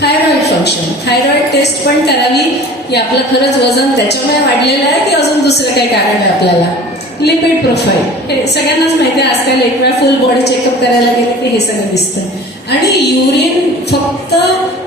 थायरॉइड फंक्शन, थायरॉइड टेस्ट पण करावी की आपलं खरंच वजन त्याच्यामुळे वाढलेलं आहे की अजून दुसरं काही कारण आहे आपल्याला. लिपिड प्रोफाईल, हे सगळ्यांनाच माहिती आहे, आजकाल एक वेळा फुल बॉडी चेकअप करायला गेले की हे सगळं दिसतं. आणि युरिन फक्त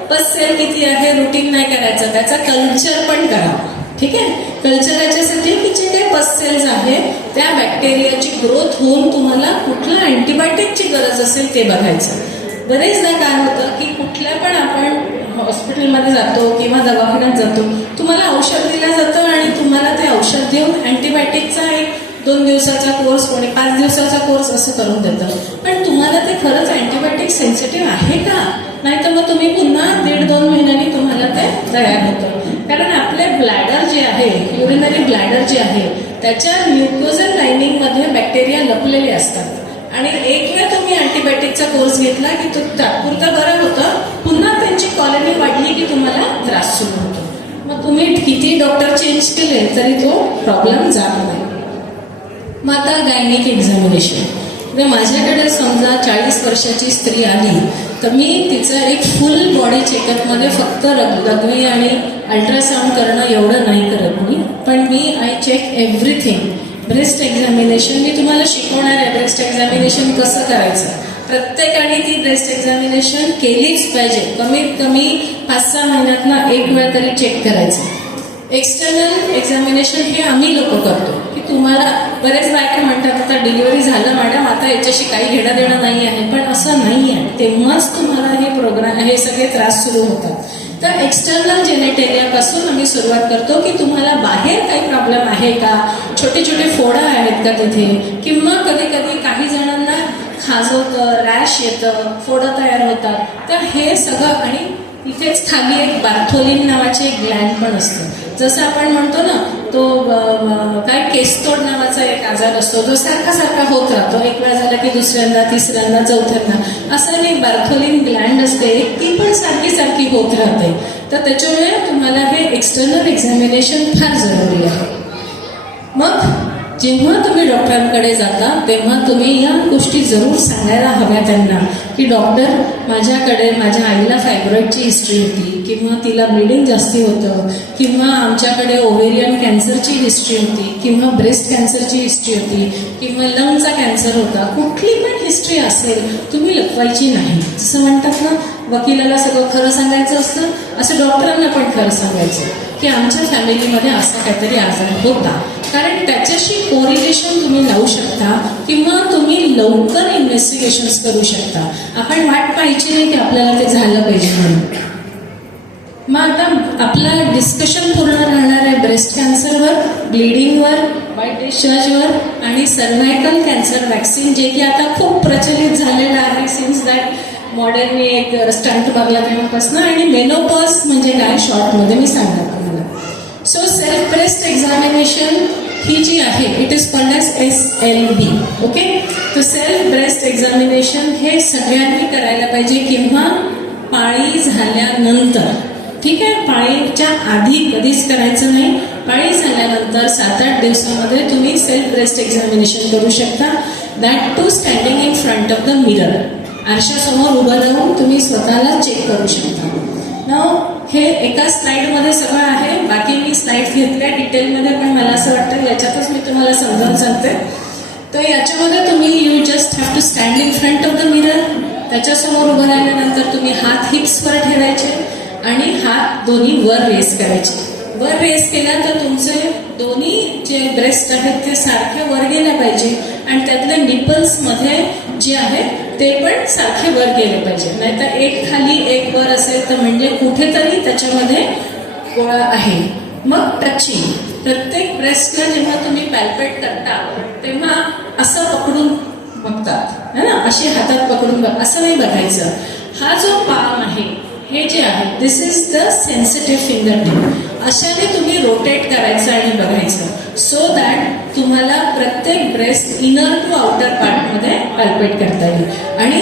पस सेल किती आहे रुटीन नाही करायचं, त्याचा कल्चर पण करा. ठीक आहे, कल्चर याच्यासाठी की जे काही पस सेल्स आहे त्या बॅक्टेरियाची ग्रोथ होऊन तुम्हाला कुठल्या अँटीबायोटिकची गरज असेल ते बघायचं. बरेचदा काय होतं की कुठल्या पण आपण हॉस्पिटलमध्ये जातो किंवा दवाखान्यात जातो, तुम्हाला औषध दिलं जातं आणि तुम्हाला ते औषध देऊन अँटीबायोटिकचा एक 2 दिवसाचा कोर्स, कोणी 5 दिवसाचा कोर्स असं करून देतं. पण तुम्हाला ते खरंच अँटीबायोटिक सेन्सिटिव्ह आहे का? नाही तर मग तुम्ही पुन्हा 1.5-2 महिन्यांनी तुम्हाला ते तयार होतं. कारण आपले ब्लॅडर जे आहे, युरिनरी ब्लॅडर जे आहे, त्याच्या म्युकोजल लाइनिंगमध्ये बॅक्टेरिया लपलेले असतात आणि एक वेळ तुम्ही अँटीबायोटिकचा कोर्स घेतला की तो तात्पुरतं बरं होतं, पुन्हा त्यांची कॉलनी वाढली की तुम्हाला त्रास सुरू होतो. मग तुम्ही किती डॉक्टर चेंज केले तरी तो प्रॉब्लेम जात नाही. मग आता गायनिक एक्झामिनेशन, तर माझ्याकडे समजा 40 वर्षाची स्त्री आली तर मी तिचं एक फुल बॉडी चेकअपमध्ये फक्त लघवी आणि अल्ट्रासाऊंड करणं एवढं नाही करत मी, पण मी I check everything. Breast examination मी तुम्हाला शिकवणार आहे, ब्रेस्ट एक्झामिनेशन कसं करायचं. प्रत्येकाने ती ब्रेस्ट एक्झामिनेशन केलीच पाहिजे. कमीत कमी 5-6 महिन्यातनं एक वेळ तरी चेक करायचं. एक्सटर्नल एक्झामिनेशन हे आम्ही लोक करतो की तुम्हाला, बरेच बायका म्हणतात आता डिलिव्हरी झालं मॅडम, आता याच्याशी काही घेणं देणं नाही आहे, पण असं नाही आहे. तेव्हाच तुम्हाला हे प्रोग्राम, हे सगळे त्रास सुरू होतात. तर एक्सटर्नल जेनेटेरियापासून आम्ही सुरुवात करतो की तुम्हाला बाहेर काही प्रॉब्लेम आहे का, छोटे छोटे फोडं आहेत का तिथे, किंवा कधी कधी काही जणांना खाजवतं, रॅश येतं, फोडं तयार होतात. तर हे सगळं, आणि इथेच खाली एक बार्थोलिन नावाचे एक ग्लँड पण असतं. जसं आपण म्हणतो ना, तो काय केसतोड नावाचा एक आजार असतो, तो सारखा होत राहतो. एक वेळा झाला की दुसऱ्यांदा, तिसऱ्यांदा, चौथ्यांदा, असं एक बार्थोलिन ग्लँड असते, ती पण सारखी होत राहते. तर त्याच्यामुळे तुम्हाला हे एक्सटर्नल एक्झामिनेशन फार जरुरी आहे. मग जेव्हा तुम्ही डॉक्टरांकडे जाता तेव्हा तुम्ही या गोष्टी जरूर सांगायला हव्या त्यांना की डॉक्टर, माझ्याकडे माझ्या आईला फायब्रॉइडची हिस्ट्री होती, किंवा तिला ब्लिडिंग जास्ती होतं, किंवा आमच्याकडे ओव्हेरियन कॅन्सरची हिस्ट्री होती, किंवा ब्रेस्ट कॅन्सरची हिस्ट्री होती, किंवा लंगचा कॅन्सर होता. कुठली पण हिस्ट्री असेल तुम्ही लपवायची नाही. जसं म्हणतात ना, वकिलाला सगळं खरं सांगायचं असतं, असं डॉक्टरांना पण खरं सांगायचं की आमच्या फॅमिलीमध्ये असा काहीतरी आजार होता. कारण त्याच्याशी कोरिलेशन तुम्ही लावू शकता किंवा तुम्ही लवकर इन्व्हेस्टिगेशन्स करू शकता. आपण वाट पाहायची नाही की आपल्याला ते झालं पाहिजे म्हणून. मग आता आपलं डिस्कशन पूर्ण राहणार आहे ब्रेस्ट कॅन्सरवर, ब्लिडिंगवर, वाईट डिस्चार्जवर आणि सर्व्हायकल कॅन्सर वॅक्सिन, जे की आता खूप प्रचलित झालेलं आहे सिन्स दॅट मॉडर्नने एक स्टंट बघला तेव्हापासून. आणि मेनोपॉज म्हणजे काय शॉर्टमध्ये मी सांगणार तुम्हाला. सो सेल्फ ब्रेस्ट एक्झामिनेशन ही जी आहे, it is called as SLB. Okay, तर सेल्फ ब्रेस्ट एक्झामिनेशन हे सगळ्यांनी करायला पाहिजे, किंवा पाळी झाल्यानंतर. ठीक आहे, पाळीच्या आधी कधीच करायचं नाही. पाळी झाल्यानंतर 7-8 दिवसामध्ये तुम्ही सेल्फ ब्रेस्ट एक्झामिनेशन करू शकता. That too standing in front of the mirror. आरशासमोर उभं राहून तुम्ही स्वतःला चेक करू शकता. नाव हे एका स्लाइडमध्ये सगळं आहे, बाकी मी स्लाइड घेतल्या डिटेलमध्ये, पण मला असं वाटतं याच्यातच मी तुम्हाला समजावून सांगते. तर याच्यामध्ये तुम्ही you just have to stand in front of the mirror. त्याच्यासमोर उभं राहिल्यानंतर तुम्ही हात हिप्सवर ठेवायचे आणि हात दोन्ही वर रेस करायचे. वर रेस केला तर तुमचे दोन्ही जे ब्रेस्ट आहेत ते सारखे वर गेले पाहिजे, आणि त्यातल्या निपल्समध्ये जे आहेत ते पण सारखे वर गेले पाहिजे. नाहीतर एक खाली एक वर असेल तर म्हणजे कुठेतरी त्याच्यामध्ये गोळा आहे. मग टचिंग, प्रत्येक ब्रेस्टला जेव्हा तुम्ही पॅल्पेट करता तेव्हा असं पकडून बघतात है ना, अशी हातात पकडून बघ, असं नाही बघायचं. हा जो पाम आहे हे जे आहे, this is the sensitive fingertip. अशाने तुम्ही रोटेट करायचं आणि बघायचं. सो दॅट तुम्हाला प्रत्येक ब्रेस्ट इनर टू आउटर पार्टमध्ये पॅल्पेट करता येईल आणि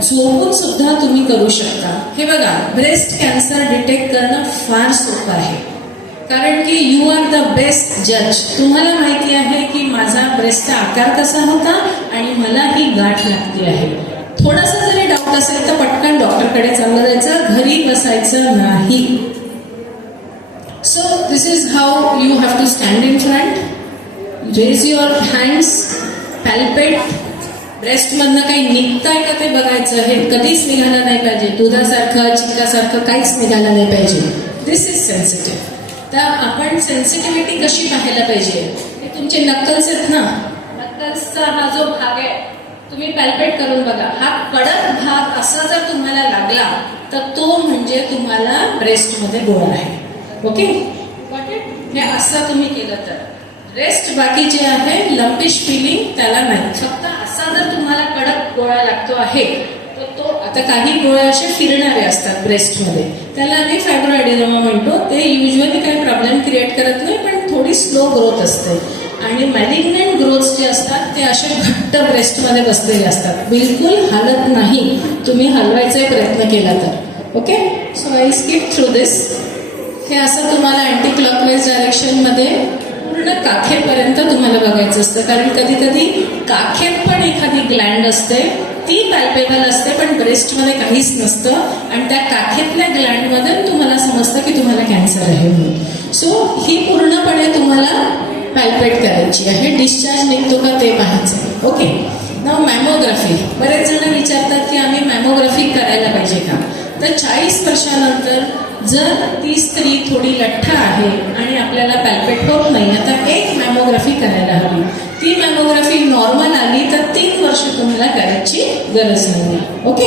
झोपून सुद्धा तुम्ही करू शकता. हे बघा, ब्रेस्ट कॅन्सर डिटेक्ट करणं फार सोपं आहे, कारण की यू आर द बेस्ट जज. तुम्हाला माहिती आहे की माझा ब्रेस्टचा आकार कसा होता आणि मला ही गाठ लागते आहे. थोडासा जरी डाऊट असेल तर पटकन डॉक्टरकडे चाललं जायचं, घरी बसायचं नाही. So this is how you have to stand in front, raise your hands, palpate. ब्रेस्टमधनं काही निघताय का ते बघायचं. हे कधीच निघालं नाही पाहिजे, दुधासारखं चिक्कासारखं काहीच निघालं नाही पाहिजे. दिस इज सेन्सिटिव्ह. तर आपण सेन्सिटिव्हिटी कशी पाहायला पाहिजे. हे तुमचे नक्कल्स आहेत ना, नक्कल्सचा हा जो भाग आहे तुम्ही पॅल्पेट करून बघा. हा कडक भाग असा जर तुम्हाला लागला तर तो म्हणजे तुम्हाला ब्रेस्टमध्ये गोळा आहे. ओके, हे असं तुम्ही केलं तर. रेस्ट बाकी जे आहे लंपिश फिलिंग त्याला नाही. फक्त असा जर तुम्हाला कडक गोळा लागतो आहे तर तो, आता काही गोळे असे फिरणारे असतात ब्रेस्टमध्ये, त्याला आम्ही फायब्रोएडिनोमा म्हणतो. ते युजली काही प्रॉब्लेम क्रिएट करत नाही, पण थोडी स्लो ग्रोथ असते. आणि मॅलिग्नंट ग्रोथ जे असतात ते असे घट्ट ब्रेस्टमध्ये बसलेले असतात, बिलकुल हालत नाही तुम्ही हलवायचा प्रयत्न केला तर. Okay, so I skip through this. हे असं तुम्हाला अँटी क्लॉकवाईज डायरेक्शनमध्ये पूर्ण काखेपर्यंत तुम्हाला बघायचं असतं, कारण कधी कधी काखेत पण एखादी ग्लँड असते, ती पॅल्पेबल असते, पण ब्रेस्टमध्ये काहीच नसतं आणि त्या काखेतल्या ग्लँडमध्ये तुम्हाला समजतं की तुम्हाला कॅन्सर आहे म्हणून. सो ही पूर्णपणे तुम्हाला पॅल्पेट करायची आहे. डिस्चार्ज निघतो का ते पाहायचं. ओके, नाव मॅमोग्राफी. बरेच जण विचारतात की आम्ही मॅमोग्राफी करायला पाहिजे का. तर 40 वर्षानंतर जर ती स्त्री थोडी लठ्ठ आहे आणि आपल्याला पॅल्पेट होत नाही, आता एक मॅमोग्राफी करायला हवी. ती मॅमोग्राफी नॉर्मल आली तर 3 वर्ष तुम्हाला करायची गरज नाही. ओके,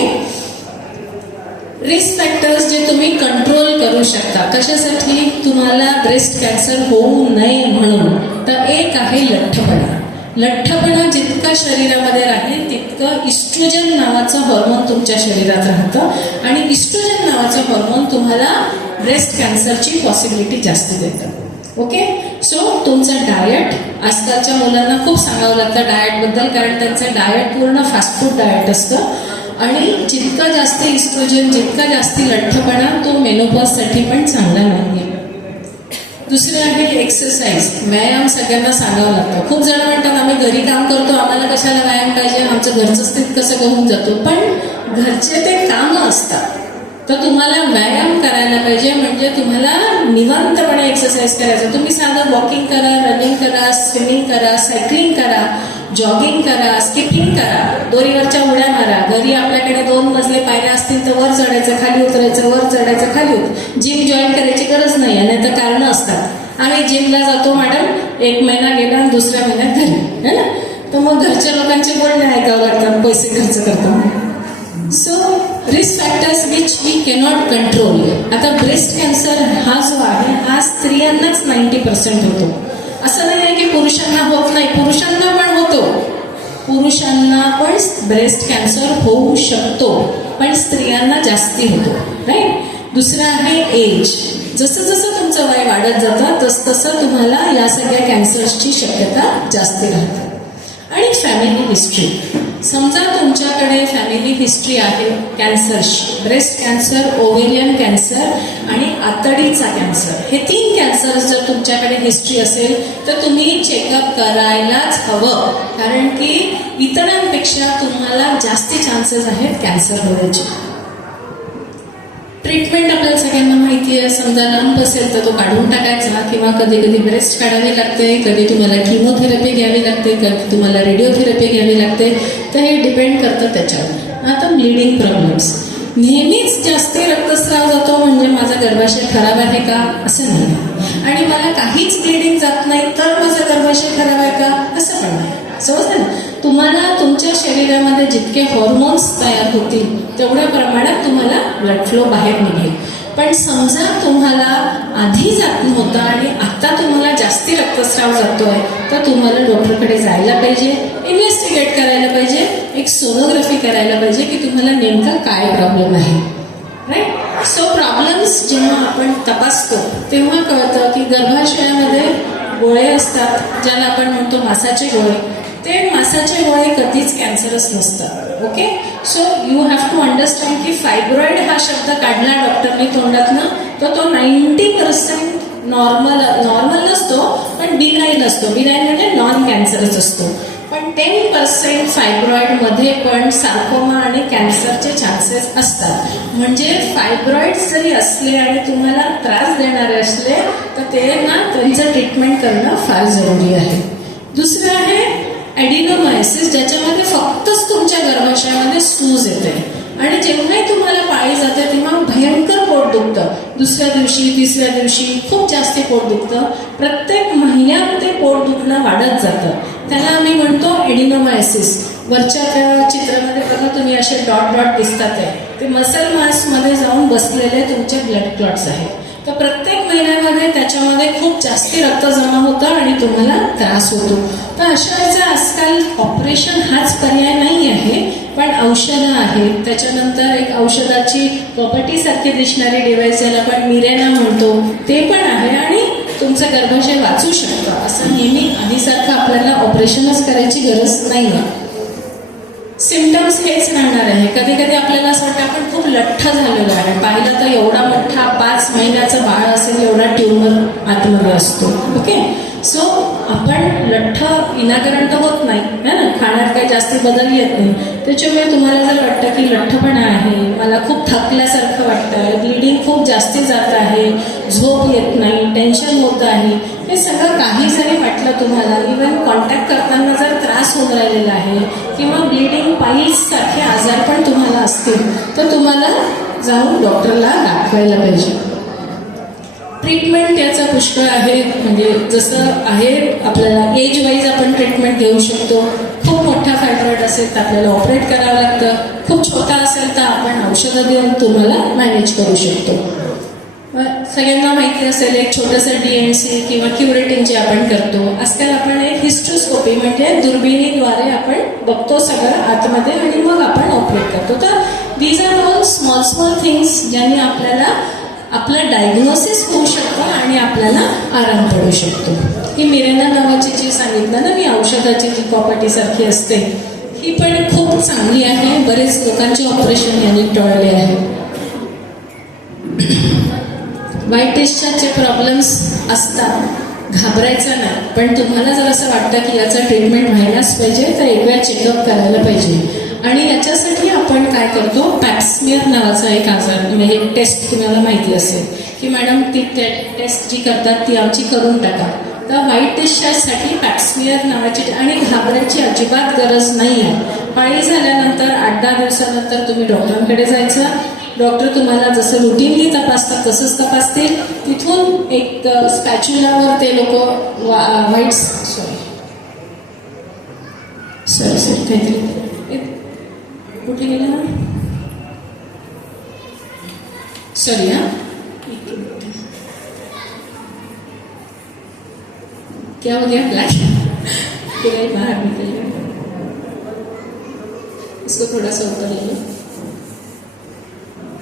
रिस्क फॅक्टर्स जे तुम्ही कंट्रोल करू शकता कशासाठी, तुम्हाला ब्रेस्ट कॅन्सर होऊ नये म्हणून. तर एक आहे लठ्ठपणा. लठ्ठपणा जितका शरीरामध्ये राहील तितकं इस्ट्रोजन नावाचं हॉर्मोन तुमच्या शरीरात राहतं आणि इस्ट्रोजन नावाचं हॉर्मोन तुम्हाला ब्रेस्ट कॅन्सरची पॉसिबिलिटी जास्त देतं. ओके, सो तुमचं डाएट, आजकालच्या मुलांना खूप सांगावं लागतं डाएटबद्दल, कारण त्यांचं डाएट पूर्ण फास्ट फूड डाएट असतं आणि जितका जास्त इस्ट्रोजन, जितका जास्ती लठ्ठपणा तो मेनोपॉजसाठी पण चांगला नाही. दुसरं आहे एक्सरसाइज, व्यायाम सगळ्यांना सांगावं लागतं. खूप जण म्हणतात आम्ही घरी काम करतो, आम्हाला कशाला व्यायाम पाहिजे, आमचं घरचं स्थित कसं होऊन जातो. पण घरचे ते कामं असतात, तर तुम्हाला व्यायाम करायला पाहिजे. म्हणजे तुम्हाला निवांतपणे एक्सरसाइज करायचं. तुम्ही साधं वॉकिंग करा, रनिंग करा, स्विमिंग करा, सायकलिंग करा, जॉगिंग करा, स्किपिंग करा, दोरीवरच्या उड्या मारा. घरी आपल्याकडे 2 मजले पायऱ्या असतील तर वर चढायचं, खाली उतरायचं, वर चढायचं, खाली उतर. जिम जॉईन करायची गरज नाही आहे, नाही तर कारणं असतात. आम्ही जिमला जातो मॅडम, 1 महिना गेला आणि दुसऱ्या महिन्यात घरी, है ना. तर मग घरच्या लोकांचे बोलणे ऐकावं लागतात, पैसे खर्च करतो. So risk factors which we cannot control. आता ब्रेस्ट कॅन्सर हा जो आहे हा स्त्रियांनाच 90% होतो. असं नाही आहे की पुरुषांना होत नाही, पुरुषांना पण होतो. पुरुषांना पण ब्रेस्ट कॅन्सर होऊ शकतो, पण स्त्रियांना जास्ती होतो, राईट. दुसरं आहे एज. जसं जसं तुमचं वय वाढत जातं तसं तुम्हाला या सगळ्या कॅन्सर्सची शक्यता जास्ती राहते. आणि फॅमिली हिस्ट्री. समजा तुमच्याकडे फॅमिली हिस्ट्री आहे कॅन्सरची, ब्रेस्ट कॅन्सर, ओव्हेरियन कॅन्सर आणि आतडीचा कॅन्सर, हे 3 कॅन्सर्स जर तुमच्याकडे हिस्ट्री असेल तर तुम्ही चेकअप करायलाच हवं, कारण की इतरांपेक्षा तुम्हाला जास्ती चान्सेस आहेत कॅन्सर होण्याचे. ट्रीटमेंट आपल्याला सगळ्यांना माहिती आहे. समजा लंप असेल तर तो काढून टाकायचा, किंवा कधी कधी ब्रेस्ट काढावी लागते, कधी तुम्हाला किमोथेरपी घ्यावी लागते, कधी तुम्हाला रेडिओथेरपी घ्यावी लागते. तर हे डिपेंड करतं त्याच्यावर. आता ब्लिडिंग प्रॉब्लेम्स. नेहमीच जास्ती रक्तस्राव जातो म्हणजे माझा गर्भाशय खराब आहे का, असं नाही. आणि मला काहीच ब्लिडिंग जात नाही तर माझा गर्भाशय खराब आहे का, असं पण नाही. समजलं ना. तुम्हाला तुमच्या शरीरामध्ये जितके हॉर्मोन्स तयार होतील तेवढ्या प्रमाणात तुम्हाला ब्लड फ्लो बाहेर निघेल. पण समजा तुम्हाला आधी जात नव्हतं आणि आता तुम्हाला जास्ती रक्तस्राव जातोय तर तुम्हाला डॉक्टरकडे जायला पाहिजे, इन्व्हेस्टिगेट करायला पाहिजे, एक सोनोग्राफी करायला पाहिजे की तुम्हाला नेमका काय प्रॉब्लेम आहे, राईट. सो प्रॉब्लेम्स जेव्हा आपण तपासतो तेव्हा कळतं की गर्भाशयामध्ये गोळे असतात ज्याला आपण म्हणतो मासाचे गोळे, ते मासाचे गोळे कधीच कॅन्सरस नसतात. Okay, so you have to understand की फायब्रॉइड हा शब्द काढला डॉक्टरने तोंडातनं तर तो 90% नॉर्मल नसतो, पण बिनाईन असतो. बिनाईन म्हणजे नॉन कॅन्सरच असतो. पण 10% फायब्रॉइडमध्ये पण सार्कोमा आणि कॅन्सरचे चान्सेस असतात. म्हणजे फायब्रॉइड जरी असले आणि तुम्हाला त्रास देणारे असले तर ते ना त्यांचं ट्रीटमेंट करणं फार जरुरी आहे. दुसरं आहे ॲडिनोमायसिस, ज्याच्यामध्ये फक्तच तुमच्या गर्भाशयामध्ये सूज येते आणि जेव्हाही तुम्हाला पाळी जाते तेव्हा भयंकर पोट दुखतं. दुसऱ्या दिवशी तिसऱ्या दिवशी खूप जास्ती पोट दुखतं. प्रत्येक महिन्यामध्ये पोट दुखणं वाढत जातं. त्याला आम्ही म्हणतो ॲडिनोमायसिस. वरच्या त्या चित्रामध्ये बघा तुम्ही असे डॉट डॉट दिसतात आहे, ते मसल मासमध्ये जाऊन बसलेले तुमचे ब्लड क्लॉट्स आहेत. तर प्रत्येक महिन्यामध्ये त्याच्यामध्ये खूप जास्ती रक्त जमा होतं आणि तुम्हाला त्रास होतो. तर अशा वेळेचा आजकाल ऑपरेशन हाच पर्याय नाही आहे, पण औषधं आहेत. त्याच्यानंतर एक औषधाची प्रॉपर्टीसारखी दिसणारी डिव्हाइस ज्याला आपण मिरेना म्हणतो ते पण आहे आणि तुमचं गर्भाशय वाचू शकतं. असं नेहमी आधीसारखं आपल्याला ऑपरेशनच करायची गरज नाही आहे. सिम्पटम्स हेच राहणार आहे. कधी कधी आपल्याला असं वाटतं आपण खूप लठ्ठ झालेलो आहे. पाहिलं तर एवढा मोठा 5 महिन्याचं बाळ असेल एवढा ट्यूमर आतमध्ये असतो. ओके, सो आपण लठ्ठ विनाकारण तर होत नाही है ना, खाण्यात काही जास्ती बदल येत नाही. त्याच्यामुळे तुम्हाला जर वाटतं की लठ्ठपणा आहे, मला खूप थकल्यासारखं वाटतं, ब्लिडिंग खूप जास्ती जात आहे, झोप येत नाही, टेन्शन होत आहे, हे सगळं काही जरी वाटलं तुम्हाला, इव्हन कॉन्टॅक्ट करताना जर त्रास होऊन राहिलेला आहे किंवा ब्लिडिंग पाईल्स सारखे आजार पण तुम्हाला असतील तर तुम्हाला जाऊन डॉक्टरला दाखवायला पाहिजे. ट्रीटमेंट याचा पुष्कळ आहे. म्हणजे जसं आहे आपल्याला एज वाईज आपण ट्रीटमेंट घेऊ शकतो. खूप मोठा फायब्रॉइड असेल तर आपल्याला ऑपरेट करावं लागतं. खूप छोटा असेल तर आपण औषधं देऊन तुम्हाला मॅनेज करू शकतो. सगळ्यांना माहिती असेल एक छोटंसं DNC किंवा क्युरेटिंग जे आपण करतो. आजकाल आपण एक हिस्ट्रोस्कोपी म्हणजे दुर्बिणीद्वारे आपण बघतो सगळं आतमध्ये आणि मग आपण ऑपरेट करतो. तर these are all small things ज्यांनी आपल्याला आपलं डायग्नोसिस होऊ शकतं आणि आपल्याला आराम पडू शकतो. ही मिरेना नावाची जी सांगितलं ना मी औषधाची जी प्रॉपर्टी सारखी असते ही पण खूप चांगली आहे. बरेच लोकांचे ऑपरेशन यांनी टळले आहे. वाईट डिस्चार्जचे प्रॉब्लेम्स असतात, घाबरायचं नाही. पण तुम्हाला जर असं वाटतं की याचं ट्रीटमेंट व्हायलाच पाहिजे तर एक वेळा चेकअप करायला पाहिजे. आणि याच्यासाठी आपण काय करतो, पॅप्समियर नावाचा एक आजार म्हणजे एक टेस्ट तुम्हाला माहिती असेल की मॅडम ती टेस्ट जी करतात ती आमची करून टाका. तर वाईट डिस्चार्जसाठी पॅप्समियर नावाची आणि घाबरायची अजिबात गरज नाही आहे. पाळी झाल्यानंतर 8-10 दिवसानंतर तुम्ही डॉक्टरांकडे जायचं. डॉक्टर तुम्हाला जसं रुटीनली तपासतात तसंच तपासतील. तिथून एक स्पॅच्युलावर ते लोक वाईट सॉरी काहीतरी कुठे गेलं सॉरी क्या हो गया ब्लैक बाहर निकल गया. इसको थोड़ा सा ऊपर ले लो,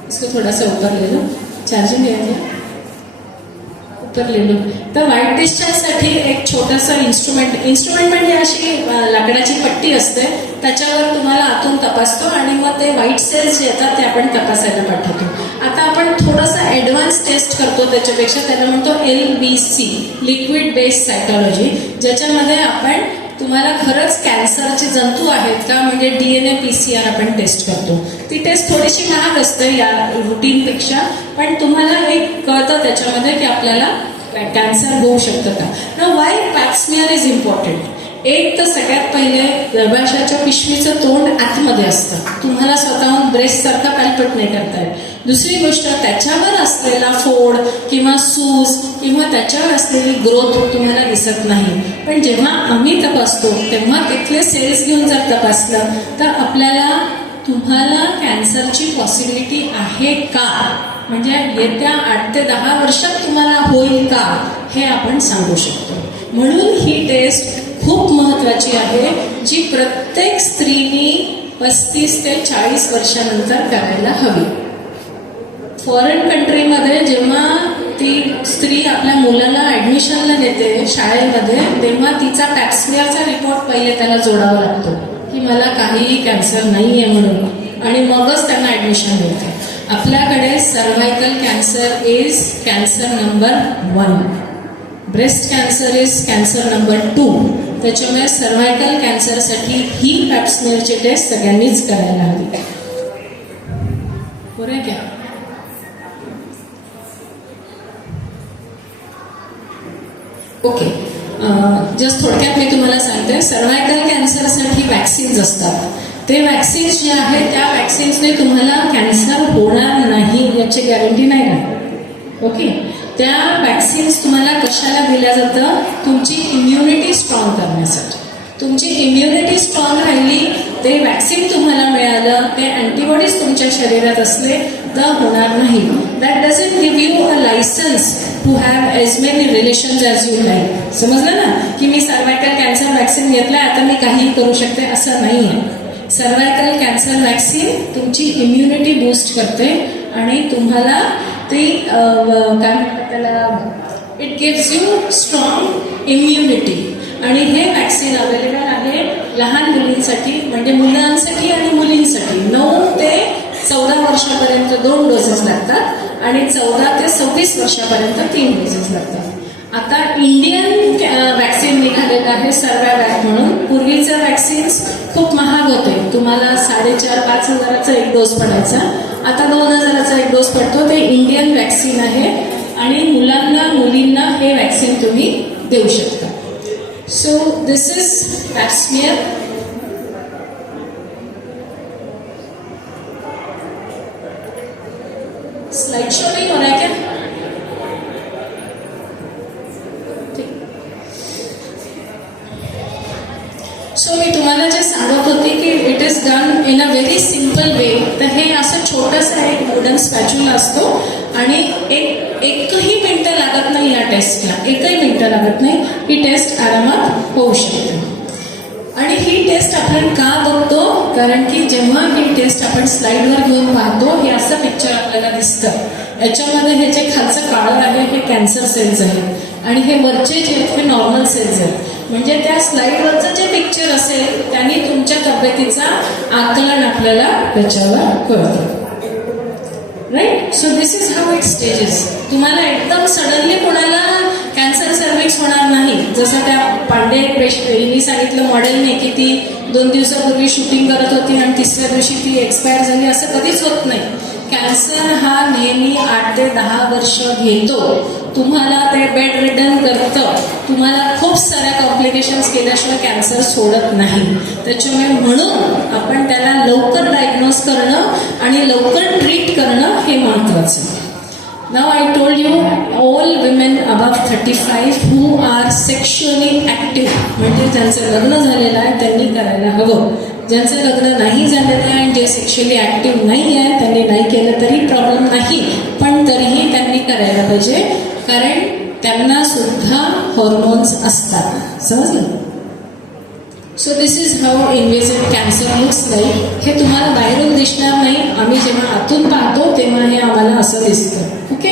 इसको थोड़ा सा ऊपर ले लो. चार्जिंग है क्या, ऊपर ले लो. तर वाईट डिस्चार्जसाठी एक छोटासा इन्स्ट्रुमेंट म्हणजे अशी लाकडाची पट्टी असते त्याच्यावर तुम्हाला आतून तपासतो आणि मग ते व्हाईट सेल्स जे येतात ते आपण तपासायला पाठवतो. आता आपण थोडासा ॲडव्हान्स टेस्ट करतो त्याच्यापेक्षा, त्याला म्हणतो LBC लिक्विड बेस्ड सायटॉलॉजी, ज्याच्यामध्ये आपण तुम्हाला खरंच कॅन्सरचे जंतू आहेत का म्हणजे DNA PCR आपण टेस्ट करतो. ती टेस्ट थोडीशी महाग असते या रुटीनपेक्षा, पण तुम्हाला एक कळतं त्याच्यामध्ये की आपल्याला कॅन्सर होऊ शकतं का. Now why pap smear is important. एक तर सगळ्यात पहिले गर्भाशयाच्या पिशवीचं तोंड आतमध्ये असतं, तुम्हाला स्वतःहून ब्रेस्ट सारखा पॅल्पट नाही करता येत. दुसरी गोष्ट त्याच्यावर असलेला फोड किंवा सूज किंवा त्याच्यावर असलेली ग्रोथ तुम्हाला दिसत नाही. पण जेव्हा आम्ही तपासतो तेव्हा तिथले सेल्स घेऊन जर तपासलं तर आपल्याला तुम्हाला कॅन्सरची पॉसिबिलिटी आहे का म्हणजे येत्या 8 ते 10 वर्षात तुम्हाला होईल का हे आपण सांगू शकतो. म्हणून ही टेस्ट खूप महत्त्वाची आहे जी प्रत्येक स्त्रीनी 35 ते 40 वर्षानंतर करायला हवी. फॉरेन कंट्रीमध्ये जेव्हा ती स्त्री आपल्या मुलाला ऍडमिशनला देते शाळेमध्ये, तेव्हा तिचा पॅप्समियरचा रिपोर्ट पहिले त्याला जोडावा लागतो की मला काहीही कॅन्सर नाही आहे म्हणून, आणि मगच त्यांना ऍडमिशन मिळते. आपल्याकडे cervical cancer is cancer number 1, breast cancer is cancer number 2. त्याच्यामुळे सर्व्हायकल कॅन्सरसाठी ही पॅप्समियरची टेस्ट सगळ्यांनीच करायला हवी. बरं क्या? ओके, जस्ट थोडक्यात मी तुम्हाला सांगते. सर्व्हायकल कॅन्सरसाठी वॅक्सिन्स असतात. ते वॅक्सिन्स जे आहेत त्या वॅक्सिन्सने तुम्हाला कॅन्सर होणार नाही याची गॅरंटी नाही राहत. ओके, त्या वॅक्सिन्स तुम्हाला कशाला दिल्या जातं? तुमची इम्युनिटी स्ट्रॉंग करण्यासाठी. तुमची इम्युनिटी स्ट्रॉंग राहिली, ते वॅक्सिन तुम्हाला मिळालं, ते अँटीबॉडीज तुमच्या शरीरात असले तर होणार नाही. That doesn't give you a licence to have as many relations as you like. समजलं ना, की मी सर्व्हायकल कॅन्सर वॅक्सिन घेतलाय आता मी काहीही करू शकते, असं नाही आहे. सर्व्हायकल कॅन्सर वॅक्सिन तुमची इम्युनिटी बूस्ट करते आणि तुम्हाला ती काय म्हणतात त्याला, it gives you strong immunity. आणि हे वॅक्सिन अवेलेबल आहे लहान मुलींसाठी, म्हणजे मुलांसाठी आणि मुलींसाठी. 9 ते 14 वर्षापर्यंत 2 डोसेस लागतात आणि 14 ते 26 वर्षापर्यंत 3 डोसेस लागतात. आता इंडियन वॅक्सिन निघालेलं आहे सर्व्हायवॅक म्हणून. पूर्वीचं वॅक्सिन्स खूप महाग होते, तुम्हाला 4,500-5 हजाराचा एक डोस पडायचा. आता 2,000चा एक डोस पडतो. ते इंडियन वॅक्सिन आहे आणि मुलांना मुलींना हे वॅक्सिन तुम्ही देऊ शकता. So this is pap smear. Slide show नहीं हो रहा है क्या? सो मी तुम्हाला जे सांगत होते की it is done in a very simple way. तर हे असं छोटंसं एक वुडन स्पॅच्युला असतो आणि एकही मिनिटं लागत नाही या टेस्टला, एकही मिनिटं लागत नाही. ही टेस्ट आरामात होऊ शकते. आणि ही टेस्ट आपण का बघतो? कारण की जेव्हा ही टेस्ट आपण स्लाइडवर घेऊन पाहतो, हे असं पिक्चर आपल्याला दिसतं. याच्यामध्ये हे जे खालचं काळं आहे हे कॅन्सर सेल्स आहेत आणि हे वरचे जे आहेत हे नॉर्मल सेल्स आहेत. म्हणजे त्या स्लाइडवरचं जे पिक्चर असेल त्यांनी तुमच्या तब्येतीचा आकलन आपल्याला त्याच्यावर कळतं. Right? So this is how it stages. तुम्हाला एकदम सडनली कोणाला कॅन्सर सर्व्हिक्स होणार नाही. जसं त्या पांडे हिने सांगितलं मॉडेलने की ती 2 दिवसापूर्वी शूटिंग करत होती आणि 3ऱ्या दिवशी ती एक्सपायर झाली, असं कधीच होत नाही. कॅन्सर हा नेहमी 8 ते 10 वर्ष घेतो. तुम्हाला ते बेड रिटर्न करतं. तुम्हाला खूप साऱ्या कॉम्प्लिकेशन्स केल्याशिवाय कॅन्सर सोडत नाही. त्याच्यामुळे म्हणून आपण त्याला लवकर डायग्नोज करणं आणि लवकर ट्रीट करणं हे महत्त्वाचं. Now I told you all women above 35 who are sexually active, म्हणजे ज्यांचं लग्न झालेलं आहे त्यांनी करायला हवं. ज्यांचं लग्न नाही झालेलं आहे आणि जे सेक्शुअली ॲक्टिव्ह नाही आहे त्यांनी नाही केलं तरी प्रॉब्लेम नाही, पण तरीही त्यांनी करायला पाहिजे, कारण त्यांना सुद्धा हॉर्मोन्स असतात. समजलं? So this is how invasive cancer looks like. हे तुम्हाला बाहेरून दिसणार नाही. आम्ही जेव्हा आतून पाहतो तेव्हा हे आम्हाला असं दिसतं. ओके,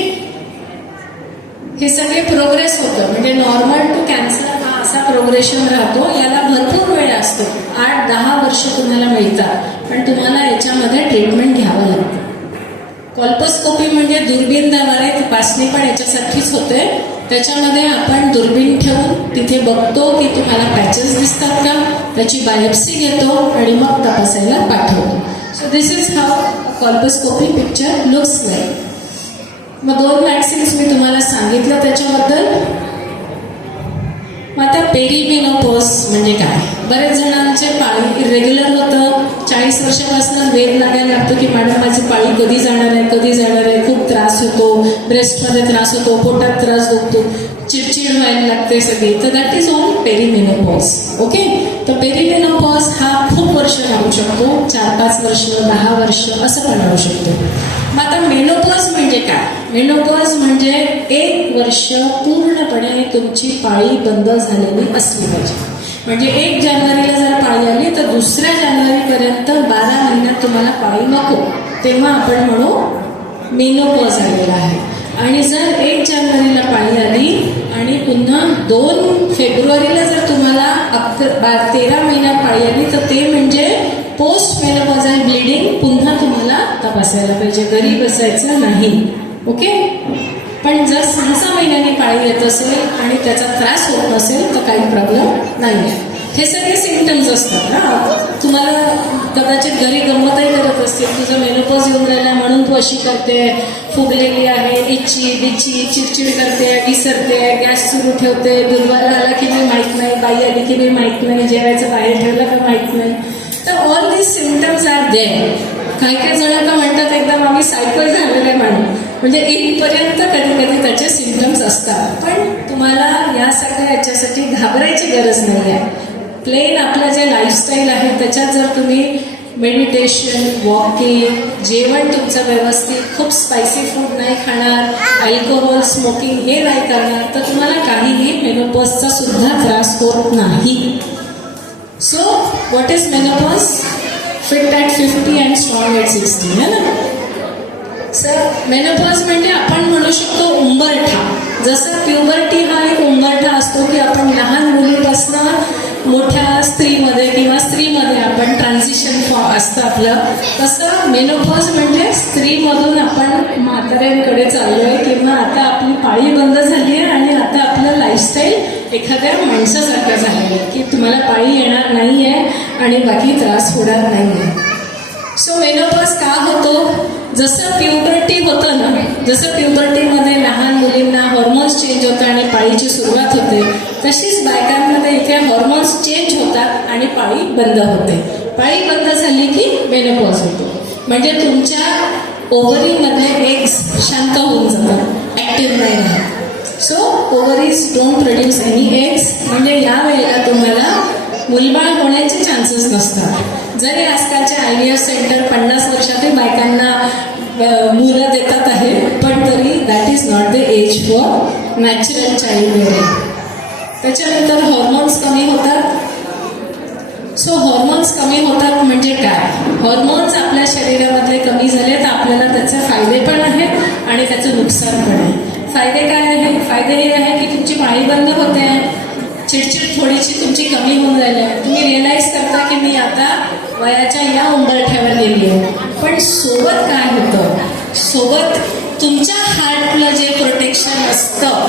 हे सगळे प्रोग्रेस होतं. म्हणजे नॉर्मल टू कॅन्सर हा असा प्रोग्रेशन राहतो. याला भरपूर वेळ असतो. 8-10 वर्ष तुम्हाला मिळतात, पण तुम्हाला याच्यामध्ये ट्रीटमेंट घ्यावं लागतं. कॉल्पोस्कोपी म्हणजे दुर्बीनद्वारे तपासणी पण याच्यासाठीच होते. त्याच्यामध्ये आपण दुर्बीण ठेवून तिथे बघतो की तुम्हाला पॅचेस दिसतात का, त्याची बायोप्सी घेतो आणि मग तपासायला पाठवतो. So this is how colposcopy picture looks like. मग 2 वॅक्सिन्स मी तुम्हाला सांगितलं त्याच्याबद्दल. मग आता पेरिमेनोपॉज म्हणजे काय? बरेच जणांचे पाळी इरेग्युलर होतं. 40 वर्षापासून वेध लागायला लागतो की मॅडम माझी पाळी कधी जाणार आहे, कधी जाणार आहे. खूप त्रास होतो, ब्रेस्टमध्ये त्रास होतो, पोटात त्रास होतो, चिडचिड व्हायला लागते सगळी. तर that is all perimenopause. Okay, तर पेरिमेनोपॉज हा खूप वर्ष राहू शकतो. 4-5 वर्ष, 10 वर्ष असं पण राहू शकतो. मग आता मेनोपॉज म्हणजे काय? मेनोपॉज म्हणजे 1 वर्ष पूर्णपणे तुमची पाळी बंद झालेली असली पाहिजे. म्हणजे 1 जानेवारीला जर पाळी आली तर 2 जानेवारीपर्यंत 12 महिन्यात तुम्हाला पाळी नको, तेव्हा आपण म्हणू मेनोपॉज आलेला आहे. आणि जर 1 पुन्हा 2 फेब्रुवारीला जर तुम्हाला 13 महिन्यात पाळी आली तर ते म्हणजे पोस्ट मेनोपॉजल ब्लिडिंग पुन्हा तुम्हाला तपासायला पाहिजे, घरी बसायचं नाही. ओके. पण जर 6 महिन्यांनी पाळी येत असेल आणि त्याचा त्रास होत नसेल तर काही प्रॉब्लेम नाही आहे. हे सगळे सिम्पटम्स असतात ना. तुम्हाला कदाचित घरी गंमतही करत असतील, तुझं मेनोपॉज येऊन राहिला म्हणून तू अशी करते, फुगलेली आहे, इच्छी बिच्छी, चिडचिड करते, विसरते, गॅस सुरू ठेवते, दुर्वारा आला की मी माहीत नाही, बाई आली की मी माहीत नाही, जेवायचं बाहेर ठेवलं का माहीत नाही. तर all these symptoms are there. काही जण का म्हणतात एकदम आम्ही सायकल झालेले म्हणजे इथपर्यंत कधी कधी त्याचे सिम्पटम्स असतात. पण तुम्हाला या सगळ्या याच्यासाठी घाबरायची गरज नाही आहे. प्लेन आपलं जे लाईफस्टाईल आहे त्याच्यात जर तुम्ही मेडिटेशन, वॉकिंग, जेवण तुमचं व्यवस्थित, खूप स्पायसी फूड नाही खाणार, अल्कोहोल, स्मोकिंग हे नाही करणार तर तुम्हाला काहीही मेनोपॉजचा सुद्धा त्रास होत नाही. So what is menopause? Fit at 50 and strong at 60 है ना. सर मेनोपॉज म्हणजे आपण म्हणू शकतो उंबरठा. जसं प्युबर्टी हा एक उंबरठा असतो की आपण लहान मुलीपासून मोठ्या स्त्रीमध्ये किंवा स्त्रीमध्ये आपण ट्रान्झिशन असतं आपलं, तसं मेनोपॉज म्हणजे स्त्रीमधून आपण म्हाताऱ्यांकडे चाललोय किंवा आता आपली पाळी बंद झाली आहे आणि आता आपलं लाईफस्टाईल एखाद्या माणसासारखं झालेलं आहे की तुम्हाला पाळी येणार नाही आहे आणि बाकी त्रास होणार नाही आहे. सो मेनोपॉज का होतो? जसं प्युबर्टी होतं ना, जसं प्युबर्टीमध्ये लहान मुलींना हॉर्मोन्स चेंज होतात आणि पाळीची सुरुवात होते, तशीच बायकांमध्ये इथे हॉर्मोन्स चेंज होतात आणि पाळी बंद होते. पाळी बंद झाली की मेनोपॉज होतो. म्हणजे तुमच्या ओव्हरीमधले एग्स शांत होऊन जातात, ॲक्टिव्ह नाही राहत. So ovaries don't produce any eggs. म्हणजे या वेळेला तुम्हाला मुलबाळ होण्याचे चान्सेस नसतात. जरी आजकालचे IVF सेंटर 50 वर्षातील बायकांना मुलं देतात आहे, पण तरी that is not the age for natural child bearing. त्याच्यानंतर हॉर्मोन्स कमी होतात. सो हॉर्मोन्स कमी होतात म्हणजे काय? हॉर्मोन्स आपल्या शरीरामधले कमी झाले तर आपल्याला त्याचे फायदे पण आहेत आणि त्याचं नुकसान पण आहे. फायदे काय आहे? फायदे हे आहे की तुमची पाळी बंद होते आहे, चिडचिड थोडीशी तुमची कमी होऊन राहिली आहे, तुम्ही रिअलाईज करता की मी आता वयाच्या या उंबरठ्यावर गेली आहे. पण सोबत काय होतं? सोबत तुमच्या हार्टला जे प्रोटेक्शन असतं,